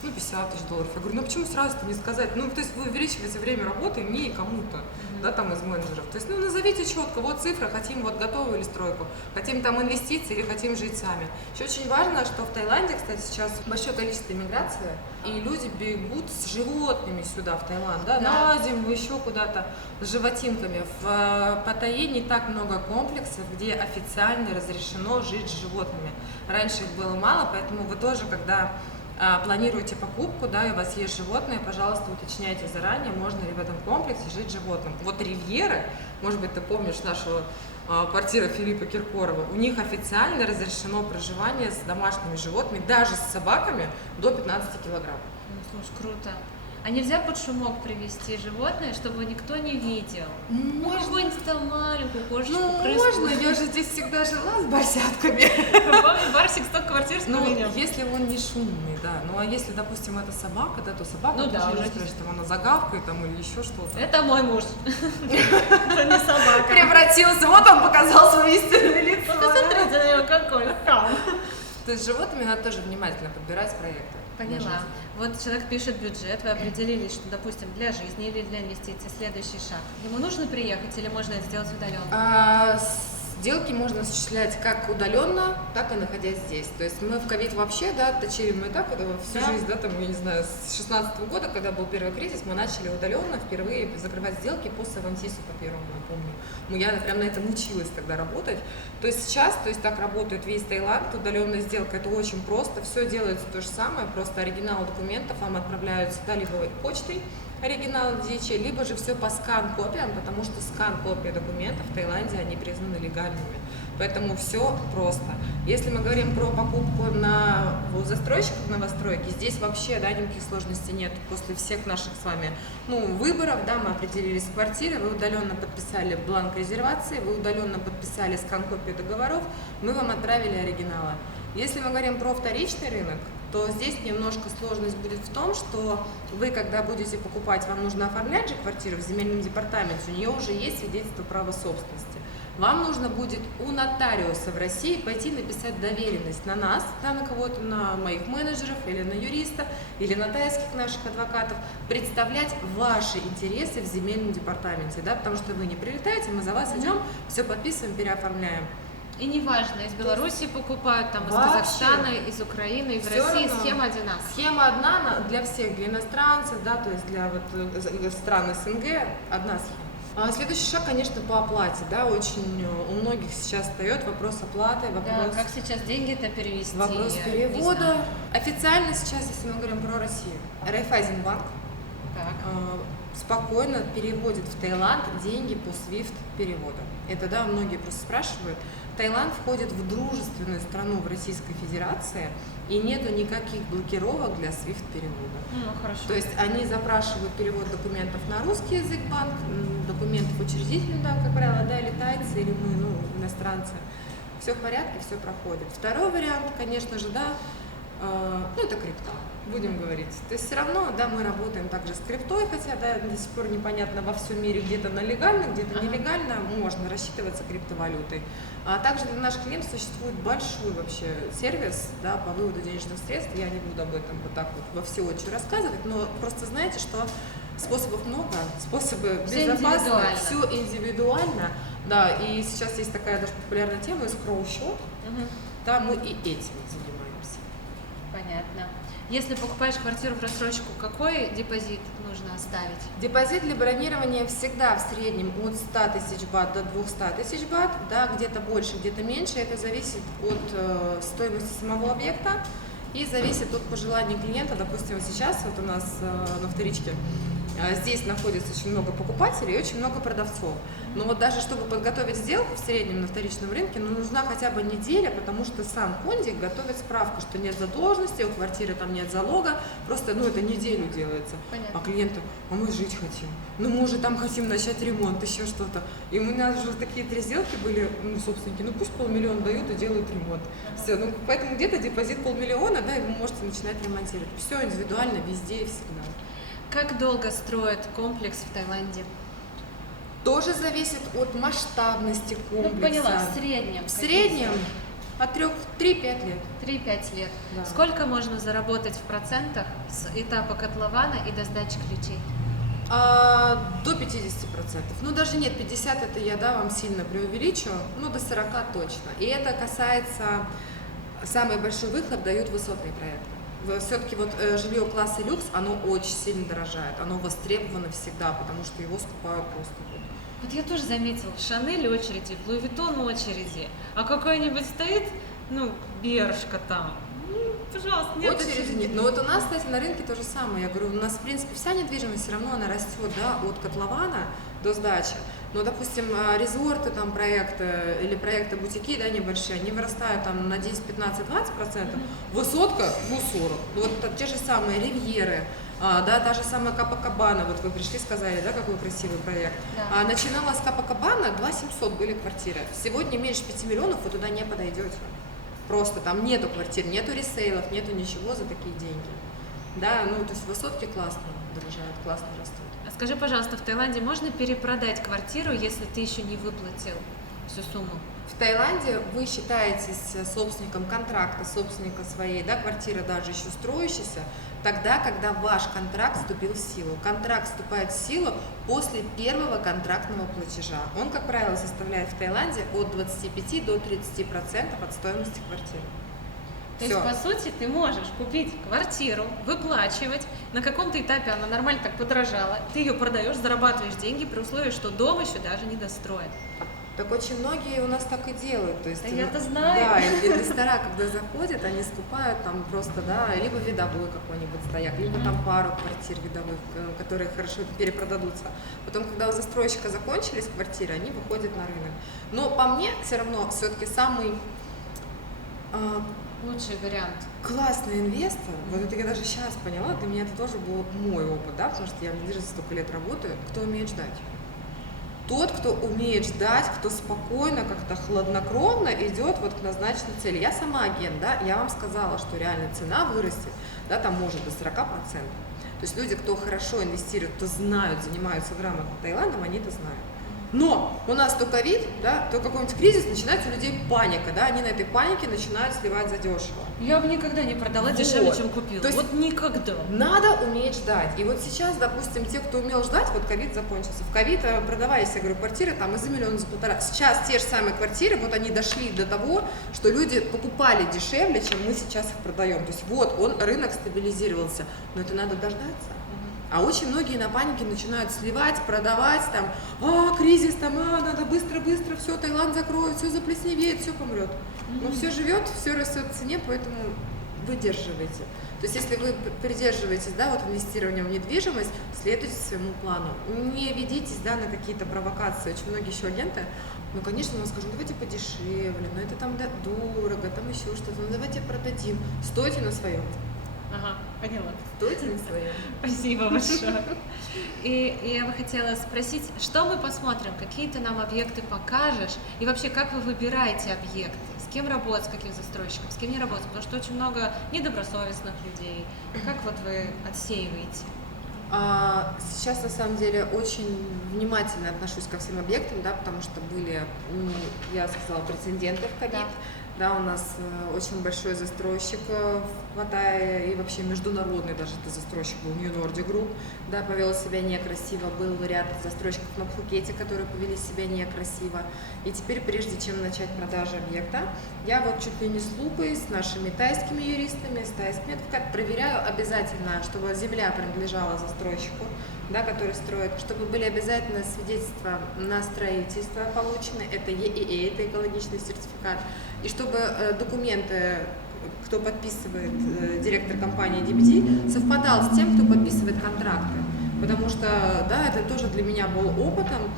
50 тысяч долларов. Я говорю, почему сразу-то не сказать? То есть вы увеличиваете время работы мне и кому-то, да, там из менеджеров. То есть, назовите четко, вот цифра, хотим вот готовую или стройку, хотим там инвестиции или хотим жить сами. Еще очень важно, что в Таиланде, кстати, сейчас большое количество иммиграции, и люди бегут с животными сюда, в Таиланд, да, на зиму, еще куда-то, с животинками. В Паттайе не так много комплексов, где официально разрешено жить с животными. Раньше их было мало, поэтому вы тоже, когда планируете покупку, да, и у вас есть животные, пожалуйста, уточняйте заранее, можно ли в этом комплексе жить с животным. Вот Ривьера, может быть, ты помнишь нашего квартира Филиппа Киркорова, у них официально разрешено проживание с домашними животными, даже с собаками, до 15 килограмм. Слушай, круто. А нельзя под шумок привести животное, чтобы никто не видел? Можно. Какую-нибудь там маленькую кошечку, крыску. Можно, я же здесь всегда жила с барсятками. Помню, Барсик столько квартир с поменял. Если он не шумный, да. А если, допустим, это собака, да, то собака тоже не скажешь, там она загавкает там, или еще что-то. Это мой муж. Это не собака. Превратился, вот он показал свое истинное лицо. Вот смотрите на него, какой хам. То есть с животными надо тоже внимательно подбирать проекты. Поняла. Вот человек пишет бюджет, вы определились, что, допустим, для жизни или для инвестиций следующий шаг. Ему нужно приехать или можно это сделать удаленно? Сделки можно осуществлять как удаленно, так и находясь здесь. То есть мы в ковид вообще, да, точили мы так всю жизнь, да, там, я не знаю, с 16 года, когда был первый кризис, мы начали удаленно впервые закрывать сделки по Савантису, по первому, напомню. Я прям на этом училась тогда работать. То есть сейчас, так работает весь Таиланд, удаленная сделка, это очень просто, все делается то же самое, просто оригинал документов вам отправляются, да, либо почтой, оригинал DHL, либо же все по скан-копиям, потому что скан-копии документов в Таиланде, они признаны легальными. Поэтому все просто. Если мы говорим про покупку у застройщиков новостройки, здесь вообще, да, никаких сложностей нет. После всех наших с вами выборов, да, мы определились с квартирой, вы удаленно подписали бланк резервации, вы удаленно подписали скан-копию договоров, мы вам отправили оригиналы. Если мы говорим про вторичный рынок, то здесь немножко сложность будет в том, что вы, когда будете покупать, вам нужно оформлять же квартиру в земельном департаменте, у нее уже есть свидетельство права собственности. Вам нужно будет у нотариуса в России пойти написать доверенность на нас, да, на кого-то, на моих менеджеров или на юриста, или на тайских наших адвокатов, представлять ваши интересы в земельном департаменте, да, потому что вы не прилетаете, мы за вас идем, все подписываем, переоформляем. И неважно, из Беларуси покупают, там, из Казахстана, из Украины, из России, схема одинаковая. Схема одна для всех, для иностранцев, да, то есть для стран СНГ одна схема. Следующий шаг, конечно, по оплате, да, очень у многих сейчас встает вопрос оплаты, вопрос, как сейчас деньги-то перевести? Вопрос перевода. Официально сейчас, если мы говорим про Россию, Райффайзенбанк, спокойно переводит в Таиланд деньги по SWIFT переводу. Это, да, многие просто спрашивают. Таиланд входит в дружественную страну в Российской Федерации, и нету никаких блокировок для SWIFT перевода. Ну, хорошо. То есть они запрашивают перевод документов на русский язык, банк, документов учредителям, да, как правило, да, или тайцы, или мы, ну, иностранцы. Все в порядке, все проходит. Второй вариант, конечно же, да, ну, это крипта, будем говорить. То есть все равно, да, мы работаем также с криптой, хотя, да, до сих пор непонятно во всем мире, где-то на легально, где-то нелегально можно рассчитываться криптовалютой. А также для наших клиентов существует большой вообще сервис, да, по выводу денежных средств. Я не буду об этом вот так вот во всеочию рассказывать, но просто знаете, что способов много, способы безопасны, все индивидуально. Да, и сейчас есть такая даже популярная тема, escrow-счет, да, мы и этим занимаемся. Понятно. Если покупаешь квартиру в рассрочку, какой депозит нужно оставить? Депозит для бронирования всегда в среднем от 100 тысяч бат до 200 тысяч бат, да, где-то больше, где-то меньше. Это зависит от стоимости самого объекта и зависит от пожеланий клиента. Допустим, сейчас вот у нас на вторичке здесь находится очень много покупателей и очень много продавцов. Но вот даже чтобы подготовить сделку в среднем на вторичном рынке, ну, нужна хотя бы неделя, потому что сам фондик готовит справку, что нет задолженности, у квартиры там нет залога, просто, ну, это неделю делается. Понятно. А клиенты, а мы жить хотим, ну, мы уже там хотим начать ремонт, еще что-то. И у меня уже такие 3 сделки были, ну, собственники, ну, пусть 500 000 дают и делают ремонт. Все, ну, поэтому где-то депозит 500 000, да, и вы можете начинать ремонтировать. Все индивидуально, везде и всегда. Как долго строят комплекс в Таиланде? Тоже зависит от масштабности комплекса. Ну, поняла, в среднем. В среднем от 3-5 лет. 3-5 лет. Да. Сколько можно заработать в процентах с этапа котлована и до сдачи ключей? До 50%. Ну, даже нет, 50 это я, да, вам сильно преувеличу, ну, до 40 точно. И это касается, самый большой выхлоп дают высотные проекты. Все-таки вот жилье класса люкс, оно очень сильно дорожает, оно востребовано всегда, потому что его скупают просто. Вот я тоже заметила, в Шанель очереди, в Луи Виттон очереди, а какой-нибудь стоит, ну, Бершка там. Пожалуйста, нет Очереди нет. Но вот у нас, кстати, на рынке то же самое. Я говорю, у нас, в принципе, вся недвижимость все равно она растет, да, от котлована до сдачи. Но, допустим, резорты, там, проекты или проекты бутики, да, небольшие, они вырастают там на 10, 15, 20%. Высотка, ну, 40%. Вот те же самые ривьеры, да, та же самая Капакабана, вот вы пришли, сказали, да, какой красивый проект. Да. Начиналась Капакабана, 2700 были квартиры. Сегодня меньше 5 миллионов вы туда не подойдете. Просто там нету квартир, нету ресейлов, нету ничего за такие деньги. Да, ну, то есть высотки классно дорожают, классно растут. А скажи, пожалуйста, в Таиланде можно перепродать квартиру, если ты еще не выплатил всю сумму? В Таиланде вы считаетесь собственником контракта, собственника своей, да, квартиры даже еще строящейся, тогда, когда ваш контракт вступил в силу. Контракт вступает в силу после первого контрактного платежа. Он, как правило, составляет в Таиланде от 25 до 30% от стоимости квартиры. То есть, по сути, ты можешь купить квартиру, выплачивать, на каком-то этапе она нормально так подорожала, ты ее продаешь, зарабатываешь деньги при условии, что дом еще даже не достроен. Так очень многие у нас так и делают. То есть, Да я-то знаю. Да, инвестора, когда заходят, они скупают там просто, да, либо видовой какой-нибудь стояк, либо там пару квартир видовых, которые хорошо перепродадутся. Потом, когда у застройщика закончились квартиры, они выходят на рынок. Но по мне, все равно, все-таки самый Лучший вариант. классный инвестор, вот это я даже сейчас поняла, для меня это тоже был мой опыт, да, потому что я в недвижимости столько лет работаю, кто умеет ждать. Тот, кто умеет ждать, кто спокойно, как-то хладнокровно идет вот к назначенной цели. Я сама агент, да, я вам сказала, что реально цена вырастет, да, там может до 40%. То есть люди, кто хорошо инвестирует, кто знают, занимаются грамотно Таиландом, они это знают. Но у нас то ковид, да, то какой-нибудь кризис, начинается у людей паника, да, они на этой панике начинают сливать задешево. Я бы никогда не продала дешевле, чем купила. То есть вот никогда. Надо уметь ждать. И вот сейчас, допустим, те, кто умел ждать, вот ковид закончился. В ковид продавались, я говорю, квартиры там и за миллион, за полтора. Сейчас те же самые квартиры, вот они дошли до того, что люди покупали дешевле, чем мы сейчас их продаем. То есть вот рынок стабилизировался, но это надо дождаться. А очень многие на панике начинают сливать, продавать, там, кризис, там, надо быстро-быстро, все, Таиланд закроют, все заплесневеет, все помрет. Но все живет, все растет в цене, поэтому выдерживаете. То есть если вы придерживаетесь, да, вот инвестирования в недвижимость, следуйте своему плану. Не ведитесь, да, на какие-то провокации. Очень многие еще агенты, ну, конечно, вам скажут, давайте подешевле, но это там дорого, там еще что-то, ну, давайте продадим. Стойте на своем. Ага, поняла. Стойте на своем. Спасибо большое. И я бы хотела спросить, что мы посмотрим, какие ты нам объекты покажешь, и вообще, как вы выбираете объекты, с кем работать, с каким застройщиком, с кем не работать, потому что очень много недобросовестных людей. Как вот вы отсеиваете? Сейчас, на самом деле, очень внимательно отношусь ко всем объектам, да, потому что были, я сказала, прецеденты в ковид. Да, у нас очень большой застройщик в Паттайе и вообще международный даже это застройщик был, New Nordic Group, да, повел себя некрасиво, был ряд застройщиков на Пхукете, которые повели себя некрасиво. И теперь, прежде чем начать продажу объекта, я вот чуть ли не с лупой, с нашими тайскими юристами, с тайскими адвокатами проверяю обязательно, чтобы земля принадлежала застройщику, да, который строит, чтобы были обязательно свидетельства на строительство получены, это ЕИЭ, это экологичный сертификат, и чтобы документы, кто подписывает, директор компании DBT, совпадал с тем, кто подписывает контракты, потому что, да, это тоже для меня был опытом.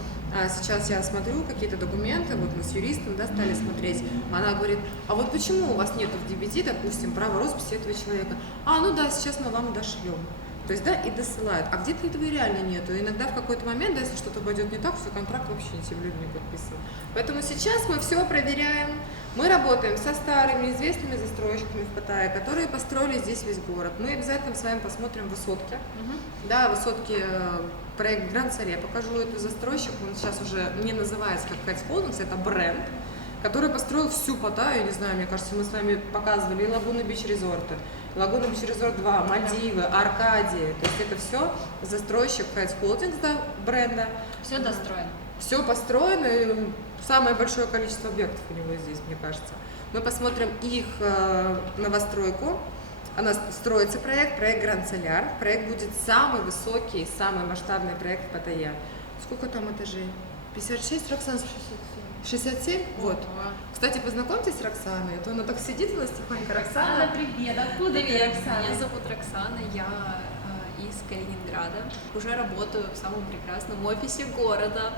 Сейчас я смотрю какие-то документы, вот мы с юристом, да, стали смотреть, она говорит, а вот почему у вас нету в DBT, допустим, права росписи этого человека? Ну да, сейчас мы вам дошлем. То есть, да, и досылают. А где-то этого реально нету. И иногда в какой-то момент, да, если что-то пойдет не так, все, контракт вообще тем людям не подписан. Поэтому сейчас мы все проверяем. Мы работаем со старыми, известными застройщиками в Паттайе, которые построили здесь весь город. Мы обязательно с вами посмотрим высотки. Да, высотки, проект Гранд Сале. Покажу эту застройщику. Он сейчас уже не называется как Heights Holdings, это бренд, который построил всю Паттайю. Я не знаю, мне кажется, мы с вами показывали и Лагуна Бич Резорты, Лагуна Бич Резорт 2, Мальдивы, Аркадии. То есть это все застройщик Heights Holdings, да, бренда. Все достроено. Все построено, и самое большое количество объектов у него здесь, мне кажется. Мы посмотрим их новостройку. Она строится проект Гранд Соляр. Проект будет самый высокий, самый масштабный проект в Паттайе. Сколько там этажей? 56, Роксана? 67? Вот. Кстати, познакомьтесь с Роксаной, а то она так сидит у нас тихонько. Роксана, привет! Откуда ты, Роксана? Меня зовут Роксана, я из Калининграда. Уже работаю в самом прекрасном офисе города.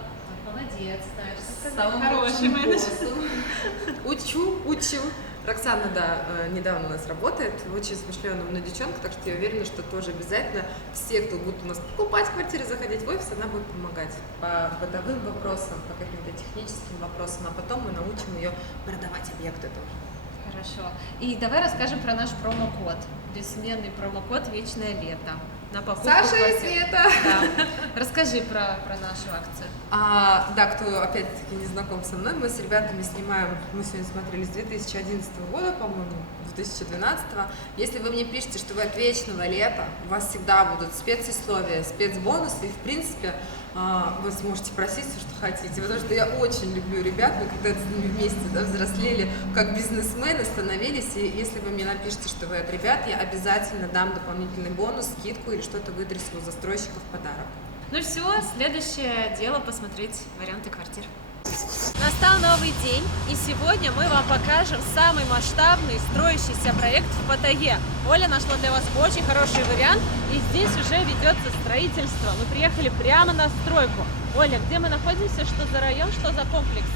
Молодец, знаешь, С самым хороший лучшим менеджер. боссом. Учу. Роксана, да, недавно у нас работает, очень смышленая умная девчонка, так что я уверена, что тоже обязательно все, кто будет у нас покупать квартиры, заходить в офис, она будет помогать по бытовым вопросам, по каким-то техническим вопросам, а потом мы научим ее продавать объекты тоже. Хорошо. И давай расскажем про наш промокод. Бессменный промокод «Вечное лето». На покупку Саша и квартир. Света! Да. Расскажи про нашу акцию. Да, кто опять-таки не знаком со мной, мы с ребятами снимаем, мы сегодня смотрели с 2011 года, по-моему, 2012. Если вы мне пишете, что вы от вечного лета, у вас всегда будут спецусловия, спецбонусы, и в принципе вы сможете просить все, что хотите, потому что я очень люблю ребят, мы когда-то с ними вместе, да, взрослели как бизнесмены, становились, и если вы мне напишете, что вы от ребят, я обязательно дам дополнительный бонус, скидку или что-то вытрясу у застройщика в подарок. Ну все, следующее дело посмотреть варианты квартир. Настал новый день, и сегодня мы вам покажем самый масштабный строящийся проект в Паттайе. Оля нашла для вас очень хороший вариант, и здесь уже ведется строительство. Мы приехали прямо на стройку. Оля, где мы находимся, что за район, что за комплекс?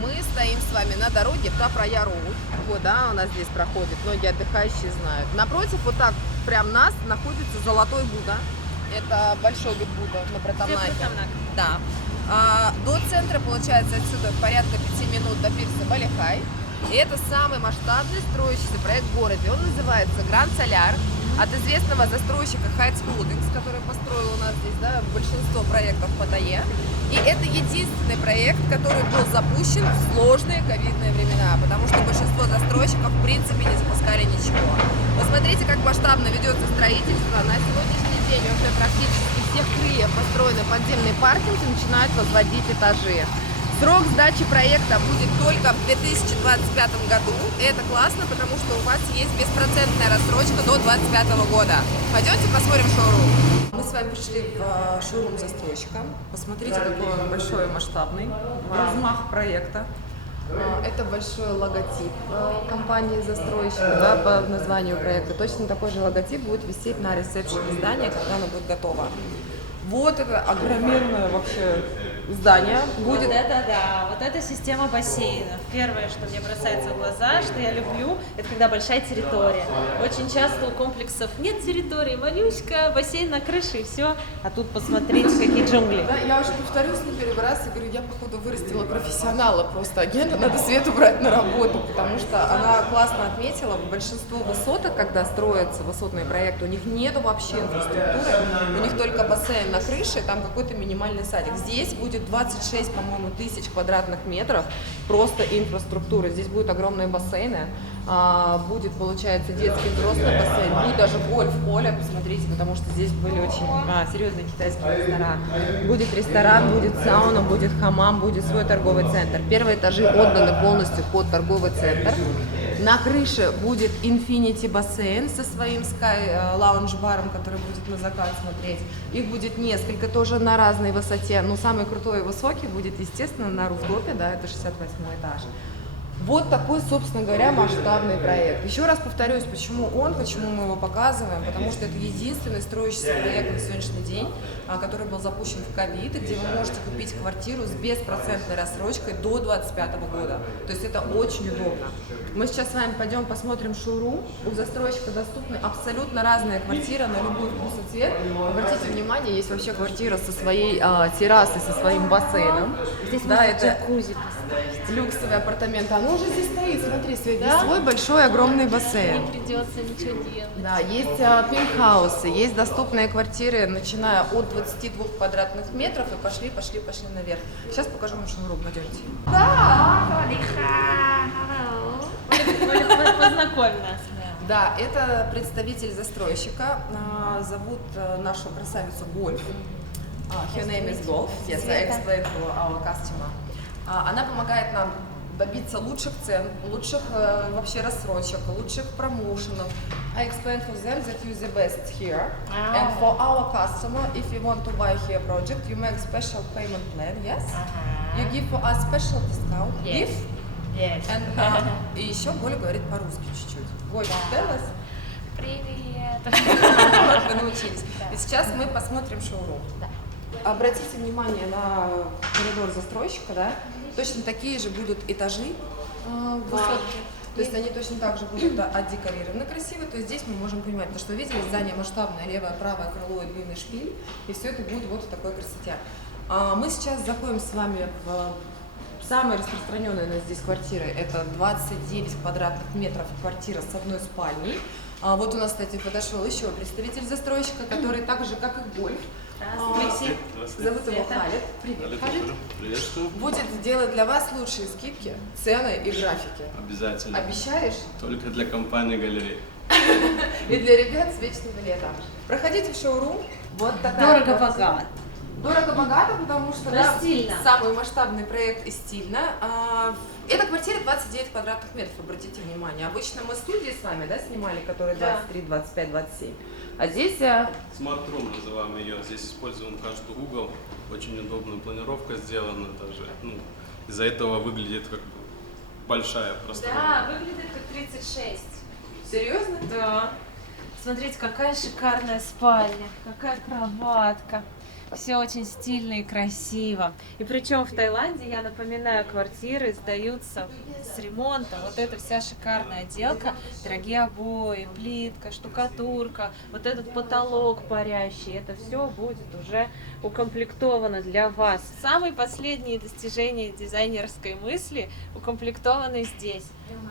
Мы стоим с вами на дороге Та-Прая-Роуд. Вот, да, у нас здесь проходит, многие отдыхающие знают. Напротив, вот так, прям нас, находится Золотой Будда. Это большой Будда на Пратамнаке. Да. До центра, получается, отсюда порядка 5 минут до пирса Балихай. И это самый масштабный строящийся проект в городе. Он называется Гранд Соляр. От известного застройщика Heights Holdings, который построил у нас здесь, да, большинство проектов в Паттайе. И это единственный проект, который был запущен в сложные ковидные времена, потому что большинство застройщиков в принципе не запускали ничего. Посмотрите, как масштабно ведется строительство. На сегодняшний день уже практически все крылья построены подземные паркинги, начинают возводить этажи. Срок сдачи проекта будет только в 2025 году. И это классно, потому что у вас есть беспроцентная рассрочка до 2025 года. Пойдемте посмотрим шоурум. Мы с вами пришли в шоурум застройщика. Посмотрите, какой он большой и масштабный. Размах проекта. Это большой логотип компании застройщика, да, по названию проекта. Точно такой же логотип будет висеть на ресепшене здания, когда оно будет готово. Вот это огроменное вообще здание будет. Вот это да, вот эта система бассейнов. Первое, что мне бросается в глаза, что я люблю, это когда большая территория. Очень часто у комплексов нет территории, малюська, бассейн на крыше и все. А тут посмотрите, какие джунгли. Да, я уже повторюсь не первый раз и говорю, я походу вырастила профессионала просто агента, надо Свету брать на работу, потому что она классно отметила, большинство высоток, когда строятся высотные проекты, у них нету вообще инфраструктуры, у них только бассейн на крыше, там какой-то минимальный садик. Здесь будет 26, по-моему, тысяч квадратных метров просто инфраструктуры. Здесь будут огромные бассейны, будет, получается, детский взрослый бассейн, будет даже гольф-поле, посмотрите, потому что здесь были очень серьезные китайские рестораны. Будет ресторан, будет сауна, будет хамам, будет свой торговый центр. Первые этажи отданы полностью под торговый центр. На крыше будет Infinity бассейн со своим Sky лаунж-баром, который будет на закат смотреть. Их будет несколько, тоже на разной высоте. Но самый крутой и высокий будет, естественно, на руфтопе, да, это 68 этаж. Вот такой, собственно говоря, масштабный проект. Еще раз повторюсь, почему мы его показываем, потому что это единственный строящийся проект на сегодняшний день, который был запущен в ковид, и где вы можете купить квартиру с беспроцентной рассрочкой до 2025 года. То есть это очень удобно. Мы сейчас с вами пойдем посмотрим шоурум. У застройщика доступны абсолютно разные квартиры на любой вкус и цвет. Обратите внимание, есть вообще квартира со своей террасой, со своим бассейном. Здесь да, можно это джакузи. люксовые апартаменты. Оно уже здесь стоит, смотри, Свет, здесь свой большой огромный бассейн. Не придется ничего делать. Да, есть пентхаусы, есть доступные квартиры, начиная от 22 квадратных метров и пошли наверх. Сейчас покажу вам шоурум, пойдемте. Познакомь нас. Да, это представитель застройщика. Зовут нашу красавицу Гольф. Her name is Golf. Yes, I explained to our customer. Она помогает нам добиться лучших цен, лучших вообще рассрочек, лучших промоушенов. I explained for them that you the best here. And for our customer, if you want to buy here project, you make special payment plan, yes? You give for us special discount. Yes. If Yes. And, и еще Голя говорит по-русски чуть-чуть. Голя, tell us. Привет. Вот, вы научились. И сейчас мы посмотрим шоурум. Обратите внимание на коридор застройщика, да? Точно такие же будут этажи высотки. То есть они точно так же будут отдекорированы красиво. То есть здесь мы можем понимать, то, что видели, здание масштабное, левое, правое крыло и длинный шпиль. И все это будет вот в такой красоте. Мы сейчас заходим с вами в самая распространенная у нас здесь квартира. Это 29 квадратных метров квартира с одной спальней. Вот у нас, кстати, подошел еще представитель застройщика, который так же, как и Гольф. Зовут его Халид. Привет, Халид. Приветствую. Будет делать для вас лучшие скидки, цены и графики. Обязательно. Обещаешь? Только для компании галереи. И для ребят с вечными летом. Проходите в шоурум. Вот такая Дорого-богато. Дорого-богато, потому что Стильно. самый масштабный проект и стильно. Эта квартира 29 квадратных метров, обратите внимание. Обычно мы студии с вами, да, снимали, которые 23, 25, 27. А здесь... Smart Room называем ее. Здесь используем каждый угол. Очень удобная планировка сделана даже. Из-за этого выглядит как бы большая пространство. Да, выглядит как 36. Серьезно? Да. Смотрите, какая шикарная спальня, какая кроватка. Все очень стильно и красиво. И причем в Таиланде, я напоминаю, квартиры сдаются с ремонтом. Вот эта вся шикарная отделка, дорогие обои, плитка, штукатурка, вот этот потолок парящий, это все будет уже укомплектовано для вас. Самые последние достижения дизайнерской мысли укомплектованы здесь.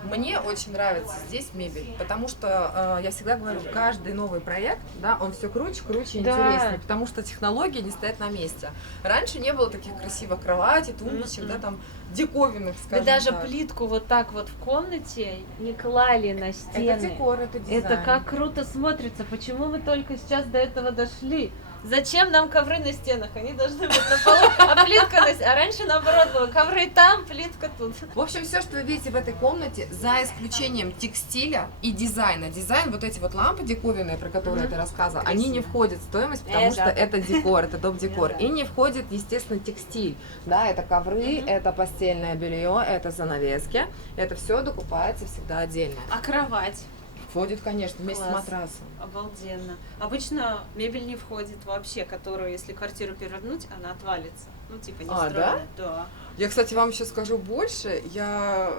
Мне очень нравится здесь мебель, потому что я всегда говорю, каждый новый проект, да, он все круче, и Да. интереснее, потому что технологии не стоят на месте. Раньше не было таких красивых кроватей, тумбочек, да, там диковинных, Вы скажем даже так. плитку вот так вот в комнате не клали на стены. Это декор, это дизайн. Это как круто смотрится. Почему вы только сейчас до этого дошли? Зачем нам ковры на стенах? Они должны быть на полу, а плитка а раньше наоборот было, ковры там, плитка тут. В общем, все, что вы видите в этой комнате, за исключением текстиля и дизайна. Дизайн, вот эти вот лампы диковинные, про которые ты рассказывала, они не входят в стоимость, потому что это декор, это доп-декор. И не входит, естественно, текстиль. Да, это ковры, это постельное белье, это занавески. Это все докупается всегда отдельно. А кровать? Входит, конечно, вместе с Класс. матрасом. Обалденно. Обычно мебель не входит вообще, которую, если квартиру перевернуть, она отвалится. Ну, типа, не встроена. Да? Я, кстати, вам еще скажу больше. Я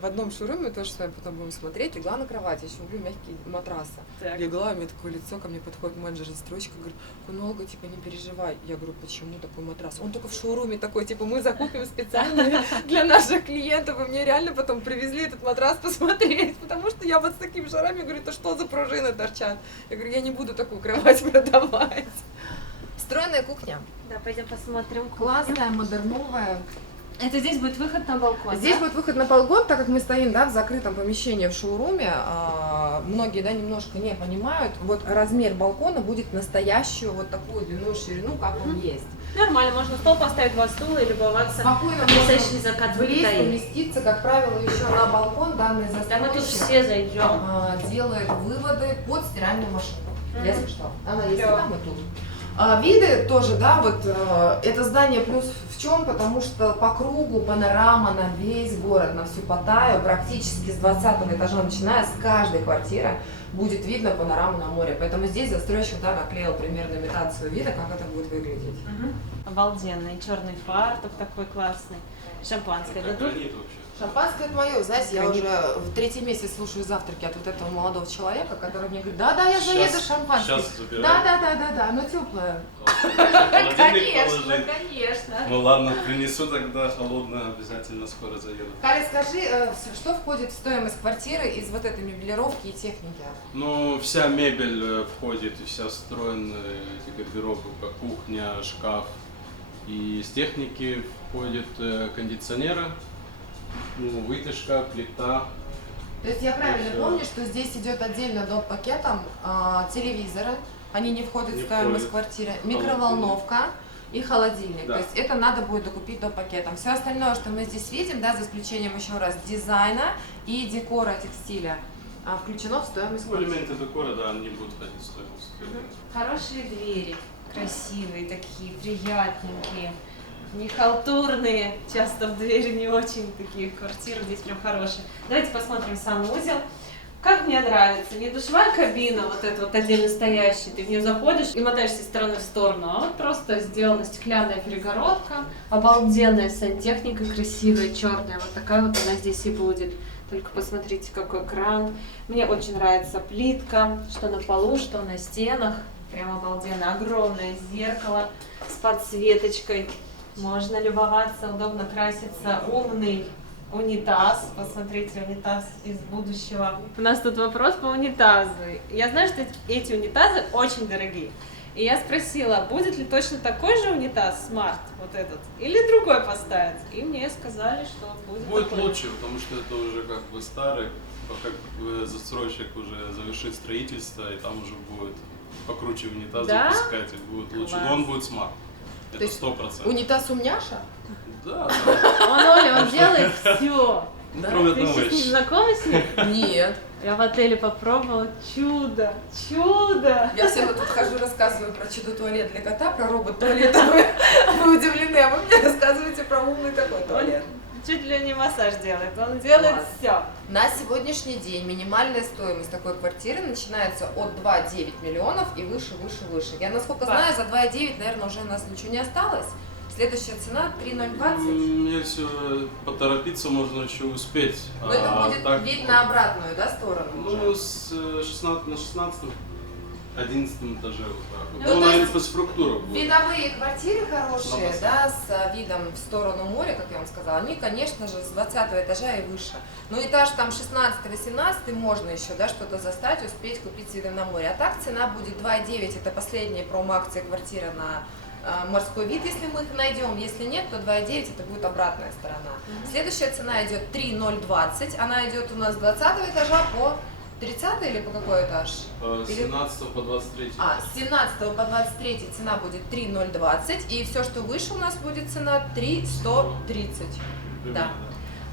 в одном шоуруме, тоже с вами потом будем смотреть, легла на кровать, я еще люблю мягкие матрасы. Так. Легла, у меня такое лицо, ко мне подходит менеджер-застройщик, говорит: Олга, типа, не переживай. Я говорю: почему такой матрас? Он только в шоуруме такой, типа, мы закупим специально для наших клиентов, и мне реально потом привезли этот матрас посмотреть, потому что я вот с такими шарами, говорю: это что за пружины торчат? Я говорю: я не буду такую кровать продавать. Встроенная кухня. Да, пойдем посмотрим. Классная, модерновая. Это здесь будет выход на балкон. Здесь да? будет выход на балкон, так как мы стоим, да, в закрытом помещении в шоуруме. Многие, да, немножко не понимают. Вот размер балкона будет настоящую вот такую длину и ширину, как он есть. Нормально, можно стол поставить, два стула и любоваться. Спокойно Потрясающий можно закат влезть, Китая. поместиться, как правило, еще на балкон данный Да мы тут застройщик все зайдем. делает выводы под стиральную машину. Если что. Она есть и Да. там, и тут. Виды тоже, да, вот это здание плюс в чем, потому что по кругу панорама на весь город, на всю Паттайю, практически с 20 этажа, начиная с каждой квартиры, будет видно панораму на море. Поэтому здесь застройщик, да, наклеил примерно имитацию вида, как это будет выглядеть. Обалденный черный фартук такой классный. Шампанское Как дадут? гранит вообще. Шампанское это мое, знаете, я Гранит. уже в 3-й месяц слушаю завтраки от вот этого молодого человека, который мне говорит: да, я заеду шампанское. Сейчас забираю. Да, оно теплое. Холодильник положить. конечно. Ну ладно, принесу тогда холодное, обязательно скоро заеду. Кали, скажи, что входит в стоимость квартиры из вот этой мебелировки и техники? Ну, вся мебель входит, и вся встроенная, эти гардеробы, как кухня, шкаф. И из техники входят кондиционеры, ну, вытяжка, плита. То есть я правильно Всё. помню, что здесь идет отдельно доп. Пакетом телевизоры, они не входят Не в стоимость входят. квартиры, микроволновка и холодильник. Да. То есть это надо будет докупить доп. Пакетом. Все остальное, что мы здесь видим, да, за исключением еще раз дизайна и декора текстиля, включено в стоимость Ну, квартиры. элементы декора, да, они будут входить в стоимость. Хорошие двери, красивые такие, приятненькие, не халтурные. Часто в двери не очень такие квартиры, здесь прям хорошие. Давайте посмотрим санузел. Как мне нравится, не душевая кабина, вот эта вот отдельно стоящая, ты в нее заходишь и мотаешься из стороны в сторону, а вот просто сделана стеклянная перегородка, обалденная сантехника, красивая, черная, вот такая вот она здесь и будет. Только посмотрите, какой кран. Мне очень нравится плитка, что на полу, что на стенах, прям обалденно. Огромное зеркало с подсветочкой, можно любоваться, удобно краситься, умный унитаз. Посмотрите, унитаз из будущего. У нас тут вопрос по унитазу. Я знаю, что эти унитазы очень дорогие. И я спросила, будет ли точно такой же унитаз Smart, вот этот, или другой поставить. И мне сказали, что будет Будет такой. лучше, потому что это уже как бы старый, как бы застройщик уже завершит строительство, и там уже будет покруче унитаз Да? выпускать, и будет лучше. Класс. Но он будет смарт. То Это есть 100%. Унитаз умняша? Да, да. Он, Оля, он делает все. Кроме Ты одного еще с ним еще. знакома с ним? Нет. Я в отеле попробовала. Чудо! Чудо! Я всем тут хожу, рассказываю про чудо-туалет для кота, про робот-туалет. Вы удивлены, а вы мне рассказываете про умный такой туалет. Чуть ли не массаж делает. Он делает Класс. все. На сегодняшний день минимальная стоимость такой квартиры начинается от 2,9 миллионов и выше. Я, насколько знаю, за 2,9, наверное, уже у нас ничего не осталось. Следующая цена 3,020. Если поторопиться, можно еще успеть. Но это будет так, вид на обратную, да, сторону Ну, уже? с 16 11 этаже вот так вот. Ну, Ну, то на есть инфраструктуру будет. Видовые квартиры хорошие, На да, с видом в сторону моря, как я вам сказала, они, конечно же, с 20 этажа и выше. Но этаж там 16-18 можно еще, да, что-то застать, успеть купить с видом на море. А так цена будет 2,9, это последняя промо-акция квартиры на морской вид, если мы их найдем. Если нет, то 2,9 это будет обратная сторона. Следующая цена идет 3,020, она идет у нас с 20 этажа по 30 или по какой этаж? С 17 по 23. С 17 по 23 цена будет 3,020, и все, что выше у нас будет цена 3,130. Да.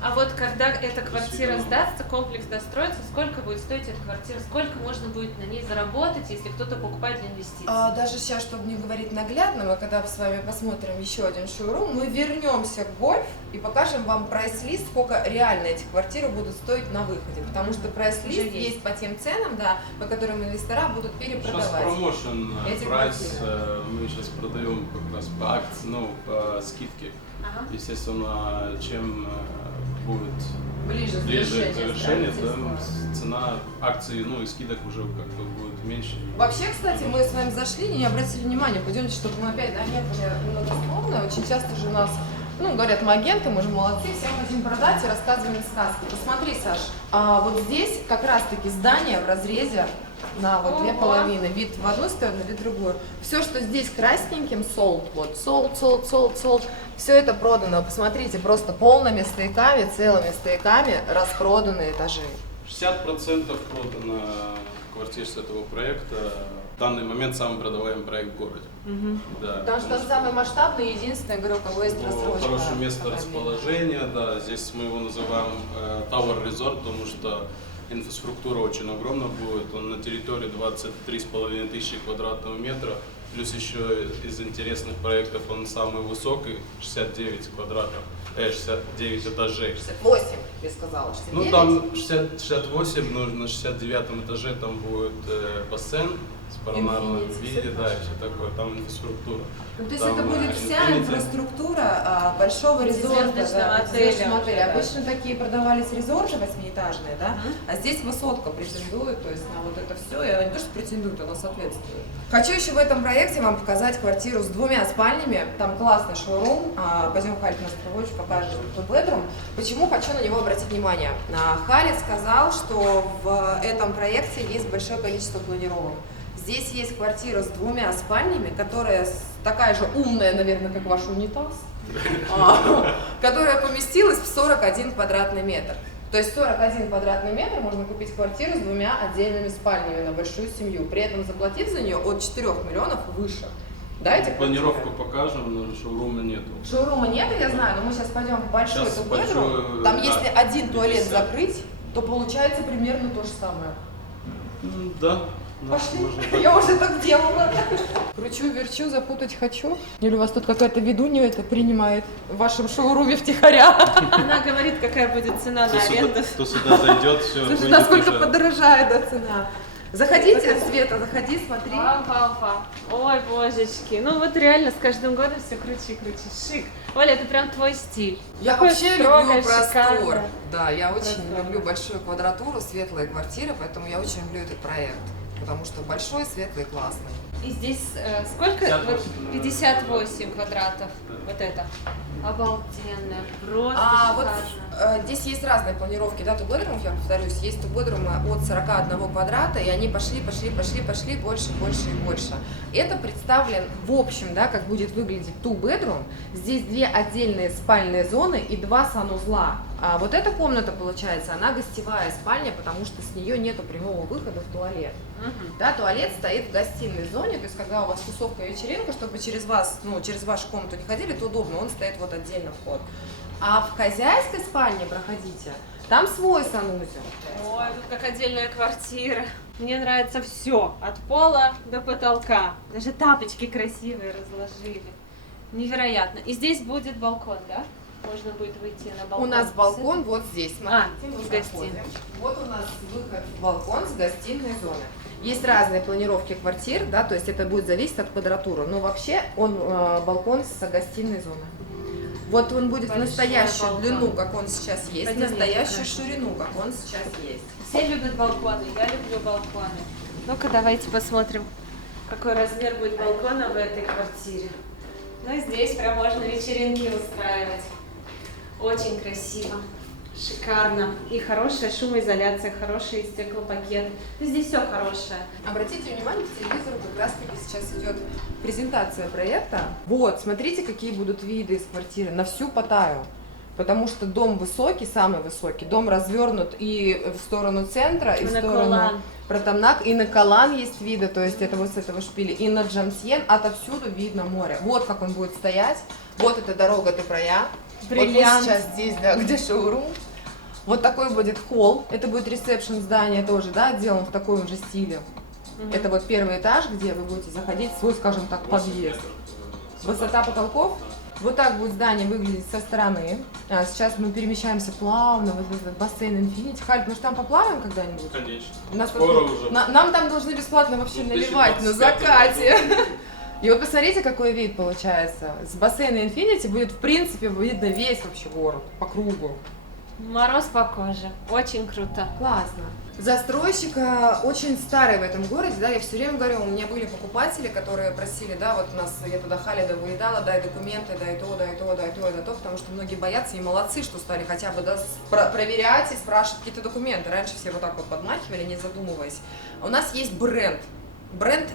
А вот когда эта квартира сдастся, комплекс достроится, сколько будет стоить эта квартира, сколько можно будет на ней заработать, если кто-то покупает для инвестиций? Даже сейчас, чтобы не говорить наглядно, мы когда с вами посмотрим еще один шоурум, мы вернемся к Гольф и покажем вам прайс-лист, сколько реально эти квартиры будут стоить на выходе, потому что прайс-лист есть по тем ценам, да, по которым инвестора будут перепродавать. Сейчас промоушен эти прайс, квартиры. мы сейчас продаем как раз по акции, по скидке. Естественно, чем будет Ближе к завершению, строительства. цена акций, и скидок уже как бы будет меньше. Вообще, кстати, мы с вами зашли и не обратили внимания, пойдемте, чтобы мы опять, не были многословны, очень часто же у нас, говорят, мы агенты, мы же молодцы, всем хотим продать и рассказываем сказки. Посмотри, Саш, вот здесь как раз-таки здание в разрезе на две половины, вид в одну сторону, вид в другую. Все, что здесь красненьким, sold, все это продано. Посмотрите, просто полными стояками, целыми стояками распроданы этажи. 60% продано квартир с этого проекта. В данный момент самый продаваемый проект в городе. Да, Потому что он самый масштабный, единственный, говорю, у кого есть рассрочка. Хорошее место расположения, да. Здесь мы его называем Tower Resort, потому что инфраструктура очень огромная будет. Он на территории 23,5 тысячи квадратного метра. Плюс еще из интересных проектов он самый высокий, 69 квадратов, 69 этажей. 68, я сказала, 69. Там 68, но на 69 этаже там будет бассейн с паранормальным виде, да, и все такое, там инфраструктура. То есть Там, это будет вся Infinity. инфраструктура большого резорта, звездочного отеля. Обычно такие продавались резорты 8-этажные, да? А здесь высотка претендует, то есть на вот это все, и она не то, что претендует, она соответствует. Хочу еще в этом проекте вам показать квартиру с 2 спальнями, там классный шоурум, пойдем, Халид нас проводит, покажет two-bedroom. Почему хочу на него обратить внимание? Халид сказал, что в этом проекте есть большое количество планировок. Здесь есть квартира с 2 спальнями, которая такая же умная, наверное, как ваш унитаз, которая поместилась в 41 квадратный метр. То есть 41 квадратный метр можно купить квартиру с 2 отдельными спальнями на большую семью, при этом заплатив за нее от 4 миллионов выше. Да, эти Планировку покажем, но шоурума нету. Шоурума нет, я знаю, но мы сейчас пойдем в большой Сейчас two-bedroom. Там если один туалет закрыть, то получается примерно то же самое. Да. Пошли, я уже так делала. Кручу, верчу, запутать хочу. Или у вас тут какая-то ведунья это принимает в вашем шоуруме втихаря? Она говорит, какая будет цена на аренду. Кто сюда зайдет, все. Слушай, насколько подорожает цена. Заходите, Света, заходи, смотри. Ой, божечки. Вот реально с каждым годом все круче и круче. Шик. Оля, это прям твой стиль. Я Такое вообще строгое, люблю простор. шикарное. Да, я очень Простор. люблю большую квадратуру, светлые квартиры, поэтому я очень люблю этот проект. Потому что большой, светлый, классный. И здесь сколько? 58 квадратов. Вот это. Обалденно. Просто шикарно. Здесь есть разные планировки, да, two-bedroom, я повторюсь, есть two-bedroom от 41 квадрата, и они пошли, больше и больше. Это представлен в общем, да, как будет выглядеть two-bedroom. Здесь 2 отдельные спальные зоны и 2 санузла. А вот эта комната, получается, она гостевая спальня, потому что с нее нету прямого выхода в туалет. Да, туалет стоит в гостиной зоне, то есть когда у вас тусовка и вечеринка, чтобы через вас, через вашу комнату не ходили, то удобно, он стоит вот отдельно вход. А в хозяйской спальне проходите, там свой санузел. Ой, тут как отдельная квартира. Мне нравится все, от пола до потолка. Даже тапочки красивые разложили. Невероятно. И здесь будет балкон, да? Можно будет выйти на балкон. У нас балкон вот здесь, смотрите, мы с гостиной. заходим. Вот у нас выход в балкон с гостиной зоны. Есть разные планировки квартир, да, то есть это будет зависеть от квадратуры, но вообще он балкон с гостиной зоной. Вот он будет в настоящую балкон. длину, как он сейчас есть, Пойдем, настоящую хорошо. ширину, как он сейчас есть. Все любят балконы, я люблю балконы. Ну-ка, давайте посмотрим, какой размер будет балкона в этой квартире. Ну, здесь прям можно вечеринки устраивать. Очень красиво, шикарно. И хорошая шумоизоляция, хороший стеклопакет. Здесь все хорошее. Обратите внимание, по телевизору как раз таки сейчас идет презентация проекта. Вот, смотрите, какие будут виды из квартиры на всю Паттайю. потому что дом высокий, самый высокий, дом развернут и в сторону центра, и в На сторону Колан. Протамнак, и на Колан есть виды, то есть это вот с этого шпиля, и на Джамсьен, отовсюду видно море. Вот как он будет стоять, вот эта дорога Тепрая, Бриллиант. вот мы сейчас здесь, да, где шоурум. Вот такой будет холл, это будет ресепшн здания тоже, да, отделан в таком же стиле. Это вот первый этаж, где вы будете заходить в свой, скажем так, подъезд. Высота потолков. Вот так будет здание выглядеть со стороны. Сейчас мы перемещаемся плавно в этот бассейн Infinity. Халь, мы же там поплаваем когда-нибудь? Конечно. Нас Скоро просто- уже. Нам там должны бесплатно вообще наливать на 2025 закате. И вот посмотрите, какой вид получается. С бассейна Infinity будет, в принципе, видно весь вообще город по кругу. Мороз по коже. Очень круто. Классно. Застройщик очень старый в этом городе, да, я все время говорю, у меня были покупатели, которые просили, да, вот нас, я туда Халида выедала, дай документы, дай то, дай то, дай то, дай то, потому что многие боятся и молодцы, что стали хотя бы, да, проверять и спрашивать какие-то документы. Раньше все вот так вот подмахивали, не задумываясь. А у нас есть бренд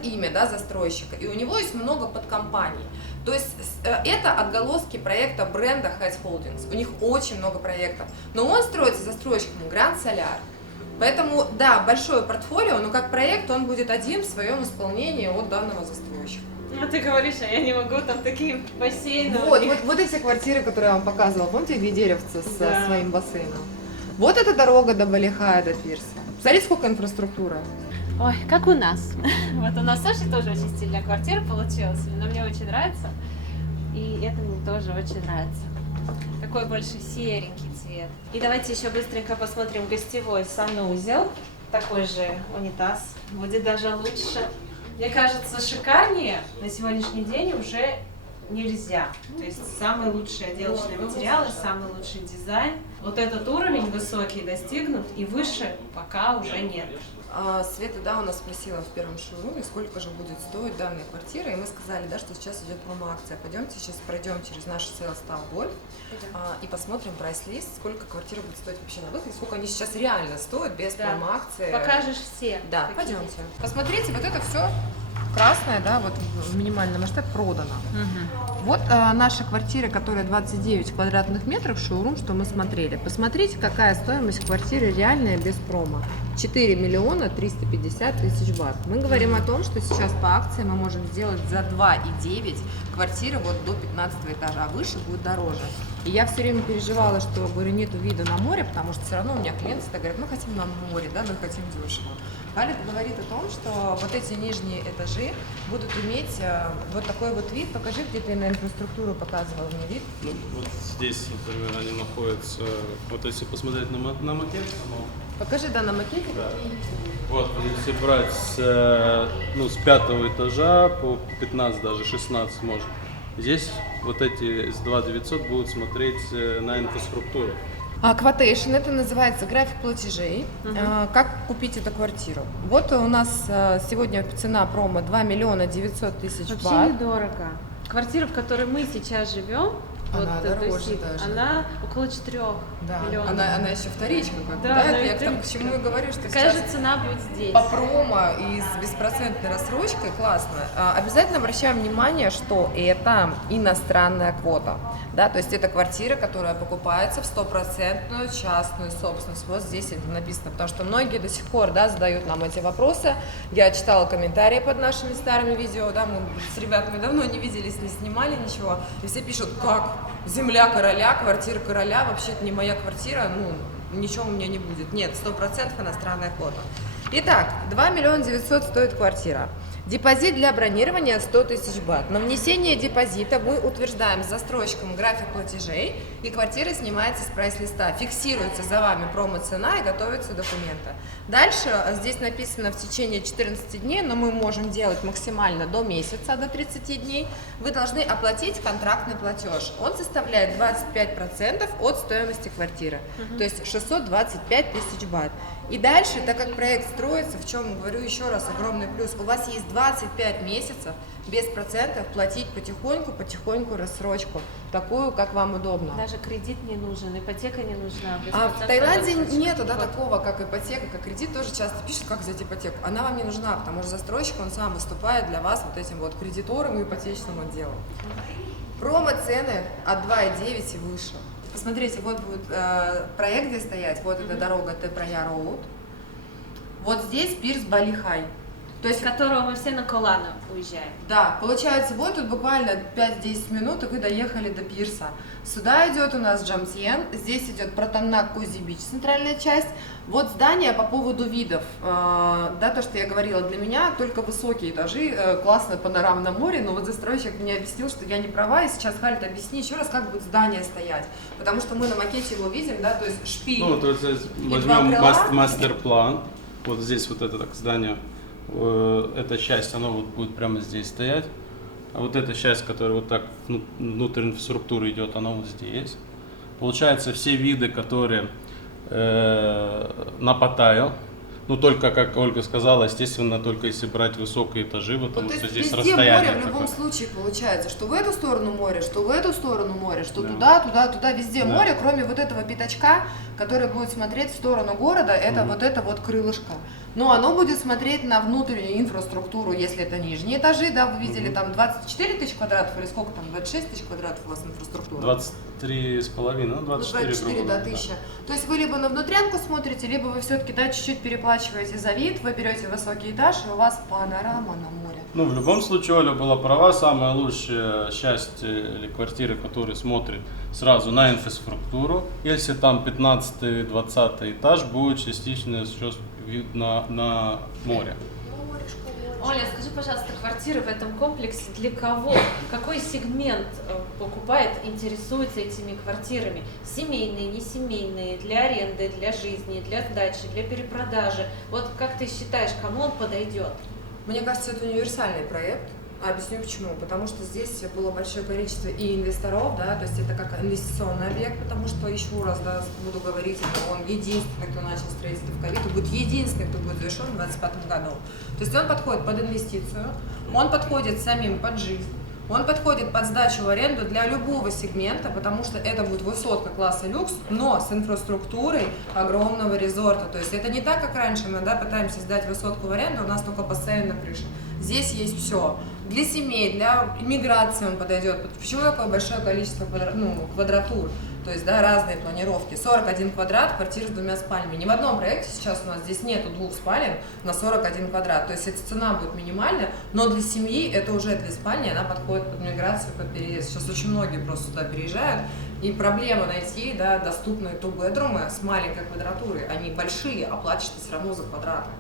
имя, да, застройщика, и у него есть много подкомпаний. То есть это отголоски проекта бренда Heights Holdings. У них очень много проектов, но он строится застройщиком Grand Solar. Поэтому, да, большое портфолио, но как проект он будет один в своем исполнении от данного застройщика. Ну ты говоришь, а я не могу, там такие бассейны. у Вот, них. вот эти квартиры, которые я вам показывала, помните, где деревце с Да. своим бассейном? Вот эта дорога до Балихая, до пирса. Смотрите, сколько инфраструктуры. Ой, как у нас. Вот у нас Саши тоже очень стильная квартира получилась, но мне очень нравится. И это мне тоже очень нравится. Такой больше серенький цвет. И давайте еще быстренько посмотрим гостевой санузел. Такой же унитаз. Будет даже лучше. Мне кажется, шикарнее на сегодняшний день уже нельзя. То есть самые лучшие отделочные материалы, самый лучший дизайн. Вот этот уровень высокий достигнут, и выше пока уже нет. Света, да, у нас спросила в первом шоуруме, сколько же будет стоить данная квартира, и мы сказали, да, что сейчас идет промо-акция. Пойдемте сейчас пройдем через наш Sales Town Golf и посмотрим прайс-лист, сколько квартира будет стоить вообще на выходе, сколько они сейчас реально стоят без Да. промо-акции. Покажешь все. Да, какие пойдемте. есть. Посмотрите, вот это все красное, да, вот в минимальном масштабе продано. Вот наша квартира, которая 29 квадратных метров, шоурум, что мы смотрели. Посмотрите, какая стоимость квартиры реальная без промо. 4 миллиона 350 тысяч бат. Мы говорим о том, что сейчас по акции мы можем сделать за 2,9 квартиры вот до 15 этажа, а выше будет дороже. И я все время переживала, что, говорю, нету вида на море, потому что все равно у меня клиенты всегда говорят, мы хотим на море, да, мы хотим дешево. Халид говорит о том, что вот эти нижние этажи будут иметь вот такой вот вид. Покажи, где ты на инфраструктуру показывал мне вид. Ну, вот здесь, например, они находятся, вот если посмотреть на макет, Покажи, да, на макете. да. Вот, если брать с 5 этажа по 15, даже 16 можно. Здесь вот эти с 2900 будут смотреть на инфраструктуру. Quotation, это называется график платежей. Как купить эту квартиру? Вот у нас сегодня цена промо 2 миллиона 900 тысяч Вообще бат. недорого. Квартира, в которой мы сейчас живем, Она вот, то дороже есть, даже. она около 4 Да, миллионов. она еще вторичка, как бы, Да, да? она Это я к тому, к вторичка. чему и говорю, что Какая сейчас же цена будет здесь? по промо и с беспроцентной рассрочкой классно. Обязательно обращаем внимание, что это иностранная квота. Да, то есть это квартира, которая покупается в 100% частную собственность. Вот здесь это написано, потому что многие до сих пор, да, задают нам эти вопросы. Я читала комментарии под нашими старыми видео, да, мы с ребятами давно не виделись, не снимали ничего, и все пишут, как земля короля, квартира короля, вообще это не моя квартира, ну, ничего у меня не будет. Нет, 100% иностранная квота. Итак, 2 миллиона 900 стоит квартира. Депозит для бронирования 100 тысяч бат. На внесение депозита мы утверждаем с застройщиком график платежей, и квартира снимается с прайс-листа. Фиксируется за вами промо-цена и готовятся документы. Дальше здесь написано в течение 14 дней, но мы можем делать максимально до месяца, до 30 дней. Вы должны оплатить контрактный платеж. Он составляет 25% от стоимости квартиры, то есть 625 тысяч бат. И дальше, так как проект строится, в чем, говорю еще раз, огромный плюс, у вас есть 25 месяцев без процентов платить потихоньку рассрочку, такую, как вам удобно. Даже кредит не нужен, ипотека не нужна. В Таиланде нету, да, такого, как ипотека, как кредит, тоже часто пишут, как взять ипотеку. Она вам не нужна, потому что застройщик, он сам выступает для вас вот этим вот кредитором и ипотечным отделом. Промо-цены от 2,9 и выше. посмотрите, вот будет проект где стоять, вот эта дорога Те-Прая Роуд, вот здесь пирс Бали-Хай. То есть, С которого мы все на Колана уезжаем. да, получается, вот тут буквально 5-10 минут, и вы доехали до пирса. Сюда идет у нас Джамтьен, здесь идет Пратаннак, Кози-Бич, центральная часть. Вот здание по поводу видов, да, то, что я говорила, для меня только высокие этажи, классное панорамное море, но вот застройщик мне объяснил, что я не права, и сейчас, Халид, объясни еще раз, как будет здание стоять, потому что мы на макете его видим, да, то есть шпиль. Ну, то есть возьмем мастер-план, вот здесь вот это так здание, эта часть, она вот будет прямо здесь стоять, а вот эта часть, которая вот так внутренняя структура идет, она вот здесь. Получается, все виды, которые на Паттайю, ну только, как Ольга сказала, естественно, только если брать высокие этажи, потому Ну, что есть здесь везде расстояние море в любом такое. случае получается, что в эту сторону море, что в эту сторону море, что Да. туда, везде Да. море, кроме вот этого пятачка, который будет смотреть в сторону города, это вот это вот крылышко. Но оно будет смотреть на внутреннюю инфраструктуру, если это нижние этажи, да, вы видели там 24 тысяч квадратов или сколько там, 26 тысяч квадратов у вас инфраструктура? 23,5, ну 24, 24 грубо да, говоря, тысяча. То есть вы либо на внутрянку смотрите, либо вы все-таки, да, чуть-чуть переплачиваете за вид, вы берете высокий этаж, и у вас панорама на море. Ну, в любом случае, Оля была права, самая лучшая часть или квартиры, которая смотрит сразу на инфраструктуру. Если там 15-20 этаж, будет частично еще вид на море. Оля, скажи, пожалуйста, квартиры в этом комплексе для кого? Какой сегмент покупает, интересуется этими квартирами? Семейные, несемейные, для аренды, для жизни, для сдачи, для перепродажи? Вот как ты считаешь, кому он подойдет? Мне кажется, это универсальный проект. Объясню почему. Потому что здесь было большое количество и инвесторов, да, то есть это как инвестиционный объект, потому что еще раз, да, буду говорить, это он единственный, кто начал строительство в ковид, и будет единственный, кто будет завершен в 2025 году. То есть он подходит под инвестицию, он подходит самим под жизнь, он подходит под сдачу в аренду для любого сегмента, потому что это будет высотка класса люкс, но с инфраструктурой огромного резорта. То есть это не так, как раньше мы, да, пытаемся сдать высотку в аренду, у нас только бассейн на крыше. Здесь есть все. Для семей, для иммиграции он подойдет. Почему такое большое количество квадратур? То есть, да, разные планировки. 41 квадрат, квартира с 2 спальнями. Ни в одном проекте сейчас у нас здесь нету 2 спален на 41 квадрат. То есть, эта цена будет минимальная, но для семьи это уже для спальни, она подходит под миграцию, под переезд. Сейчас очень многие просто сюда переезжают, и проблема найти, да, доступные two-bedroom с маленькой квадратурой. Они большие, а платишь ты все равно за квадраты.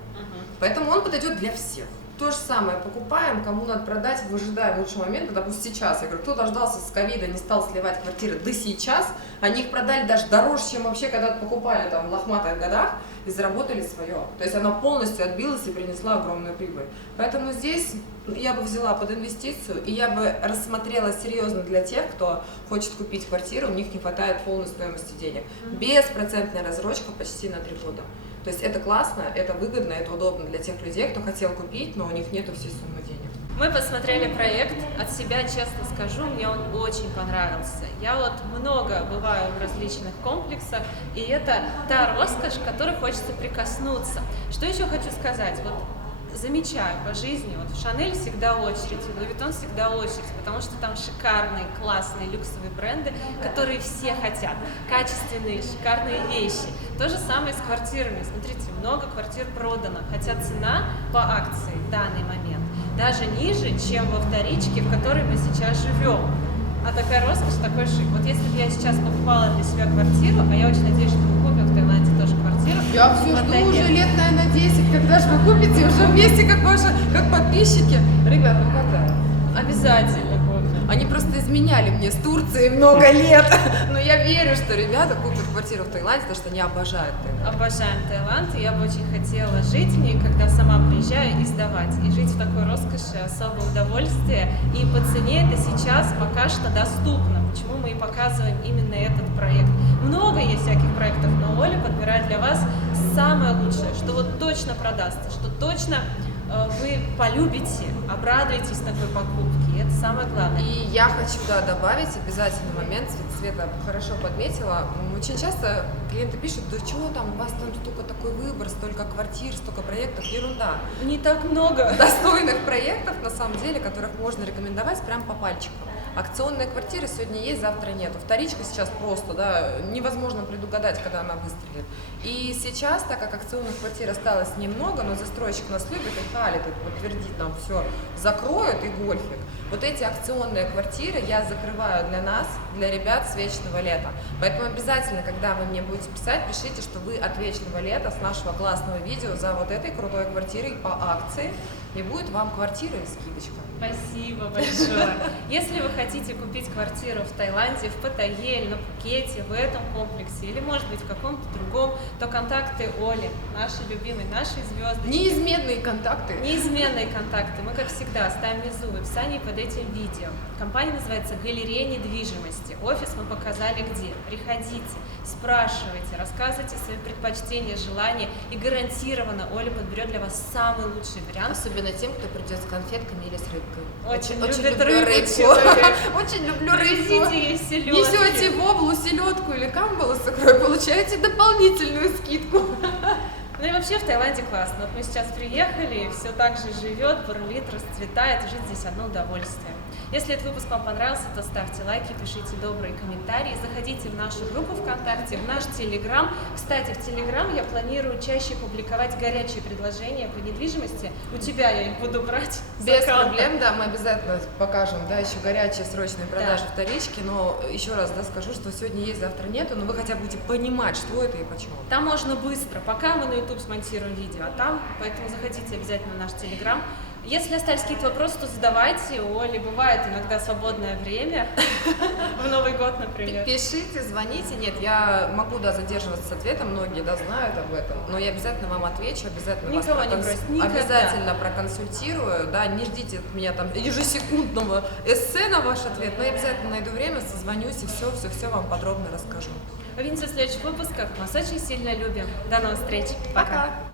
Поэтому он подойдет для всех. То же самое, покупаем, кому надо продать, выжидаем лучшего момента, допустим, сейчас. Я говорю, кто дождался с ковида, не стал сливать квартиры до сейчас, они их продали даже дороже, чем вообще когда-то покупали там в лохматых годах и заработали свое. То есть она полностью отбилась и принесла огромную прибыль. Поэтому здесь я бы взяла под инвестицию, и я бы рассмотрела серьезно для тех, кто хочет купить квартиру, у них не хватает полной стоимости денег. Беспроцентная разрочка почти на 3 года. То есть это классно, это выгодно, это удобно для тех людей, кто хотел купить, но у них нету всей суммы денег. Мы посмотрели проект, от себя честно скажу, мне он очень понравился. Я вот много бываю в различных комплексах, и это та роскошь, к которой хочется прикоснуться. Что еще хочу сказать? Вот замечаю по жизни, вот в Шанель всегда очередь, в Луи Виттон всегда очередь, потому что там шикарные, классные, люксовые бренды, которые все хотят, качественные, шикарные вещи. То же самое с квартирами. Смотрите, много квартир продано, хотя цена по акции в данный момент даже ниже, чем во вторичке, в которой мы сейчас живем. А такая роскошь, такой шик. Вот если бы я сейчас покупала для себя квартиру, а я очень надеюсь, что мы купим в Таиланде тоже квартиру. Я все жду уже лет, наверное, 10, когда же вы купите уже вместе, как подписчики. Ребят, ну когда? Обязательно купим. Они просто изменяли мне с Турцией много лет. Но я верю, что ребята купят квартиру в Таиланде, потому что они обожают Таиланд. Обожаем Таиланд, и я бы очень хотела жить в ней, когда сама приезжаю, и сдавать. И жить в такой роскоши особое удовольствие. И по цене это сейчас пока что доступно. Почему мы и показываем именно этот проект. Много есть всяких проектов, но Оля подбирает для вас самое лучшее, что вот точно продастся, что точно вы полюбите, обрадуетесь такой покупке. Это самое главное. И я хочу, да, добавить обязательный момент, Света хорошо подметила. Очень часто клиенты пишут, да чего там, у вас там столько такой выбор, столько квартир, столько проектов, ерунда. Не так много. Достойных проектов, на самом деле, которых можно рекомендовать прям по пальчику. акционные квартиры сегодня есть, завтра нету. Вторичка сейчас просто, да, невозможно предугадать, когда она выстрелит. И сейчас, так как акционных квартир осталось немного, но застройщик нас любит и халит, и подтвердит нам все, закроют и гольфик. Вот эти акционные квартиры я закрываю для нас, для ребят с вечного лета. Поэтому обязательно, когда вы мне будете писать, пишите, что вы от вечного лета с нашего классного видео за вот этой крутой квартирой по акции, и будет вам квартира и скидочка. Спасибо большое. Если вы хотите купить квартиру в Таиланде, в Паттайе или на Пхукете, в этом комплексе, или может быть в каком-то другом, то контакты Оли, нашей любимой, нашей звездочки. Неизменные контакты. Неизменные контакты мы, как всегда, оставим внизу в описании под этим видео. Компания называется «Галерея недвижимости». Офис мы показали где. Приходите, спрашивайте, рассказывайте свои предпочтения, желания, и гарантированно Оля подберет для вас самый лучший вариант. Особенно тем, кто придет с конфетками или с рыбкой. Очень люблю любит рыбу рыбку. человек. Очень люблю рыбку. Привезите ей селедки. Несете воблу, селедку или камбалу с икрой, получаете дополнительную скидку. Ну и вообще в Таиланде классно. Вот мы сейчас приехали, и все так же живет, бурлит, расцветает, жить здесь одно удовольствие. Если этот выпуск вам понравился, то ставьте лайки, пишите добрые комментарии, заходите в нашу группу ВКонтакте, в наш Телеграм. Кстати, в Телеграм я планирую чаще публиковать горячие предложения по недвижимости. У тебя я их буду брать. Без проблем, да, мы обязательно покажем, да, еще горячие срочные продажи Да. вторички, но еще раз, да, скажу, что сегодня есть, завтра нету, но вы хотя бы будете понимать, что это и почему. Там можно быстро, пока мы на YouTube смонтируем видео, а там, поэтому заходите обязательно в наш Телеграм. Если остались какие-то вопросы, то задавайте. У Оли бывает иногда свободное время, в Новый год, например. Пишите, звоните. Нет, я могу, да, задерживаться с ответом, многие, да, знают об этом, но я обязательно вам отвечу, обязательно вас Никого не бросить, никогда. обязательно проконсультирую, да, не ждите от меня там ежесекундного эссе на ваш ответ, но я обязательно найду время, созвонюсь и все вам подробно расскажу. Увидимся в следующих выпусках. Вас очень сильно любим. До новых встреч. Пока.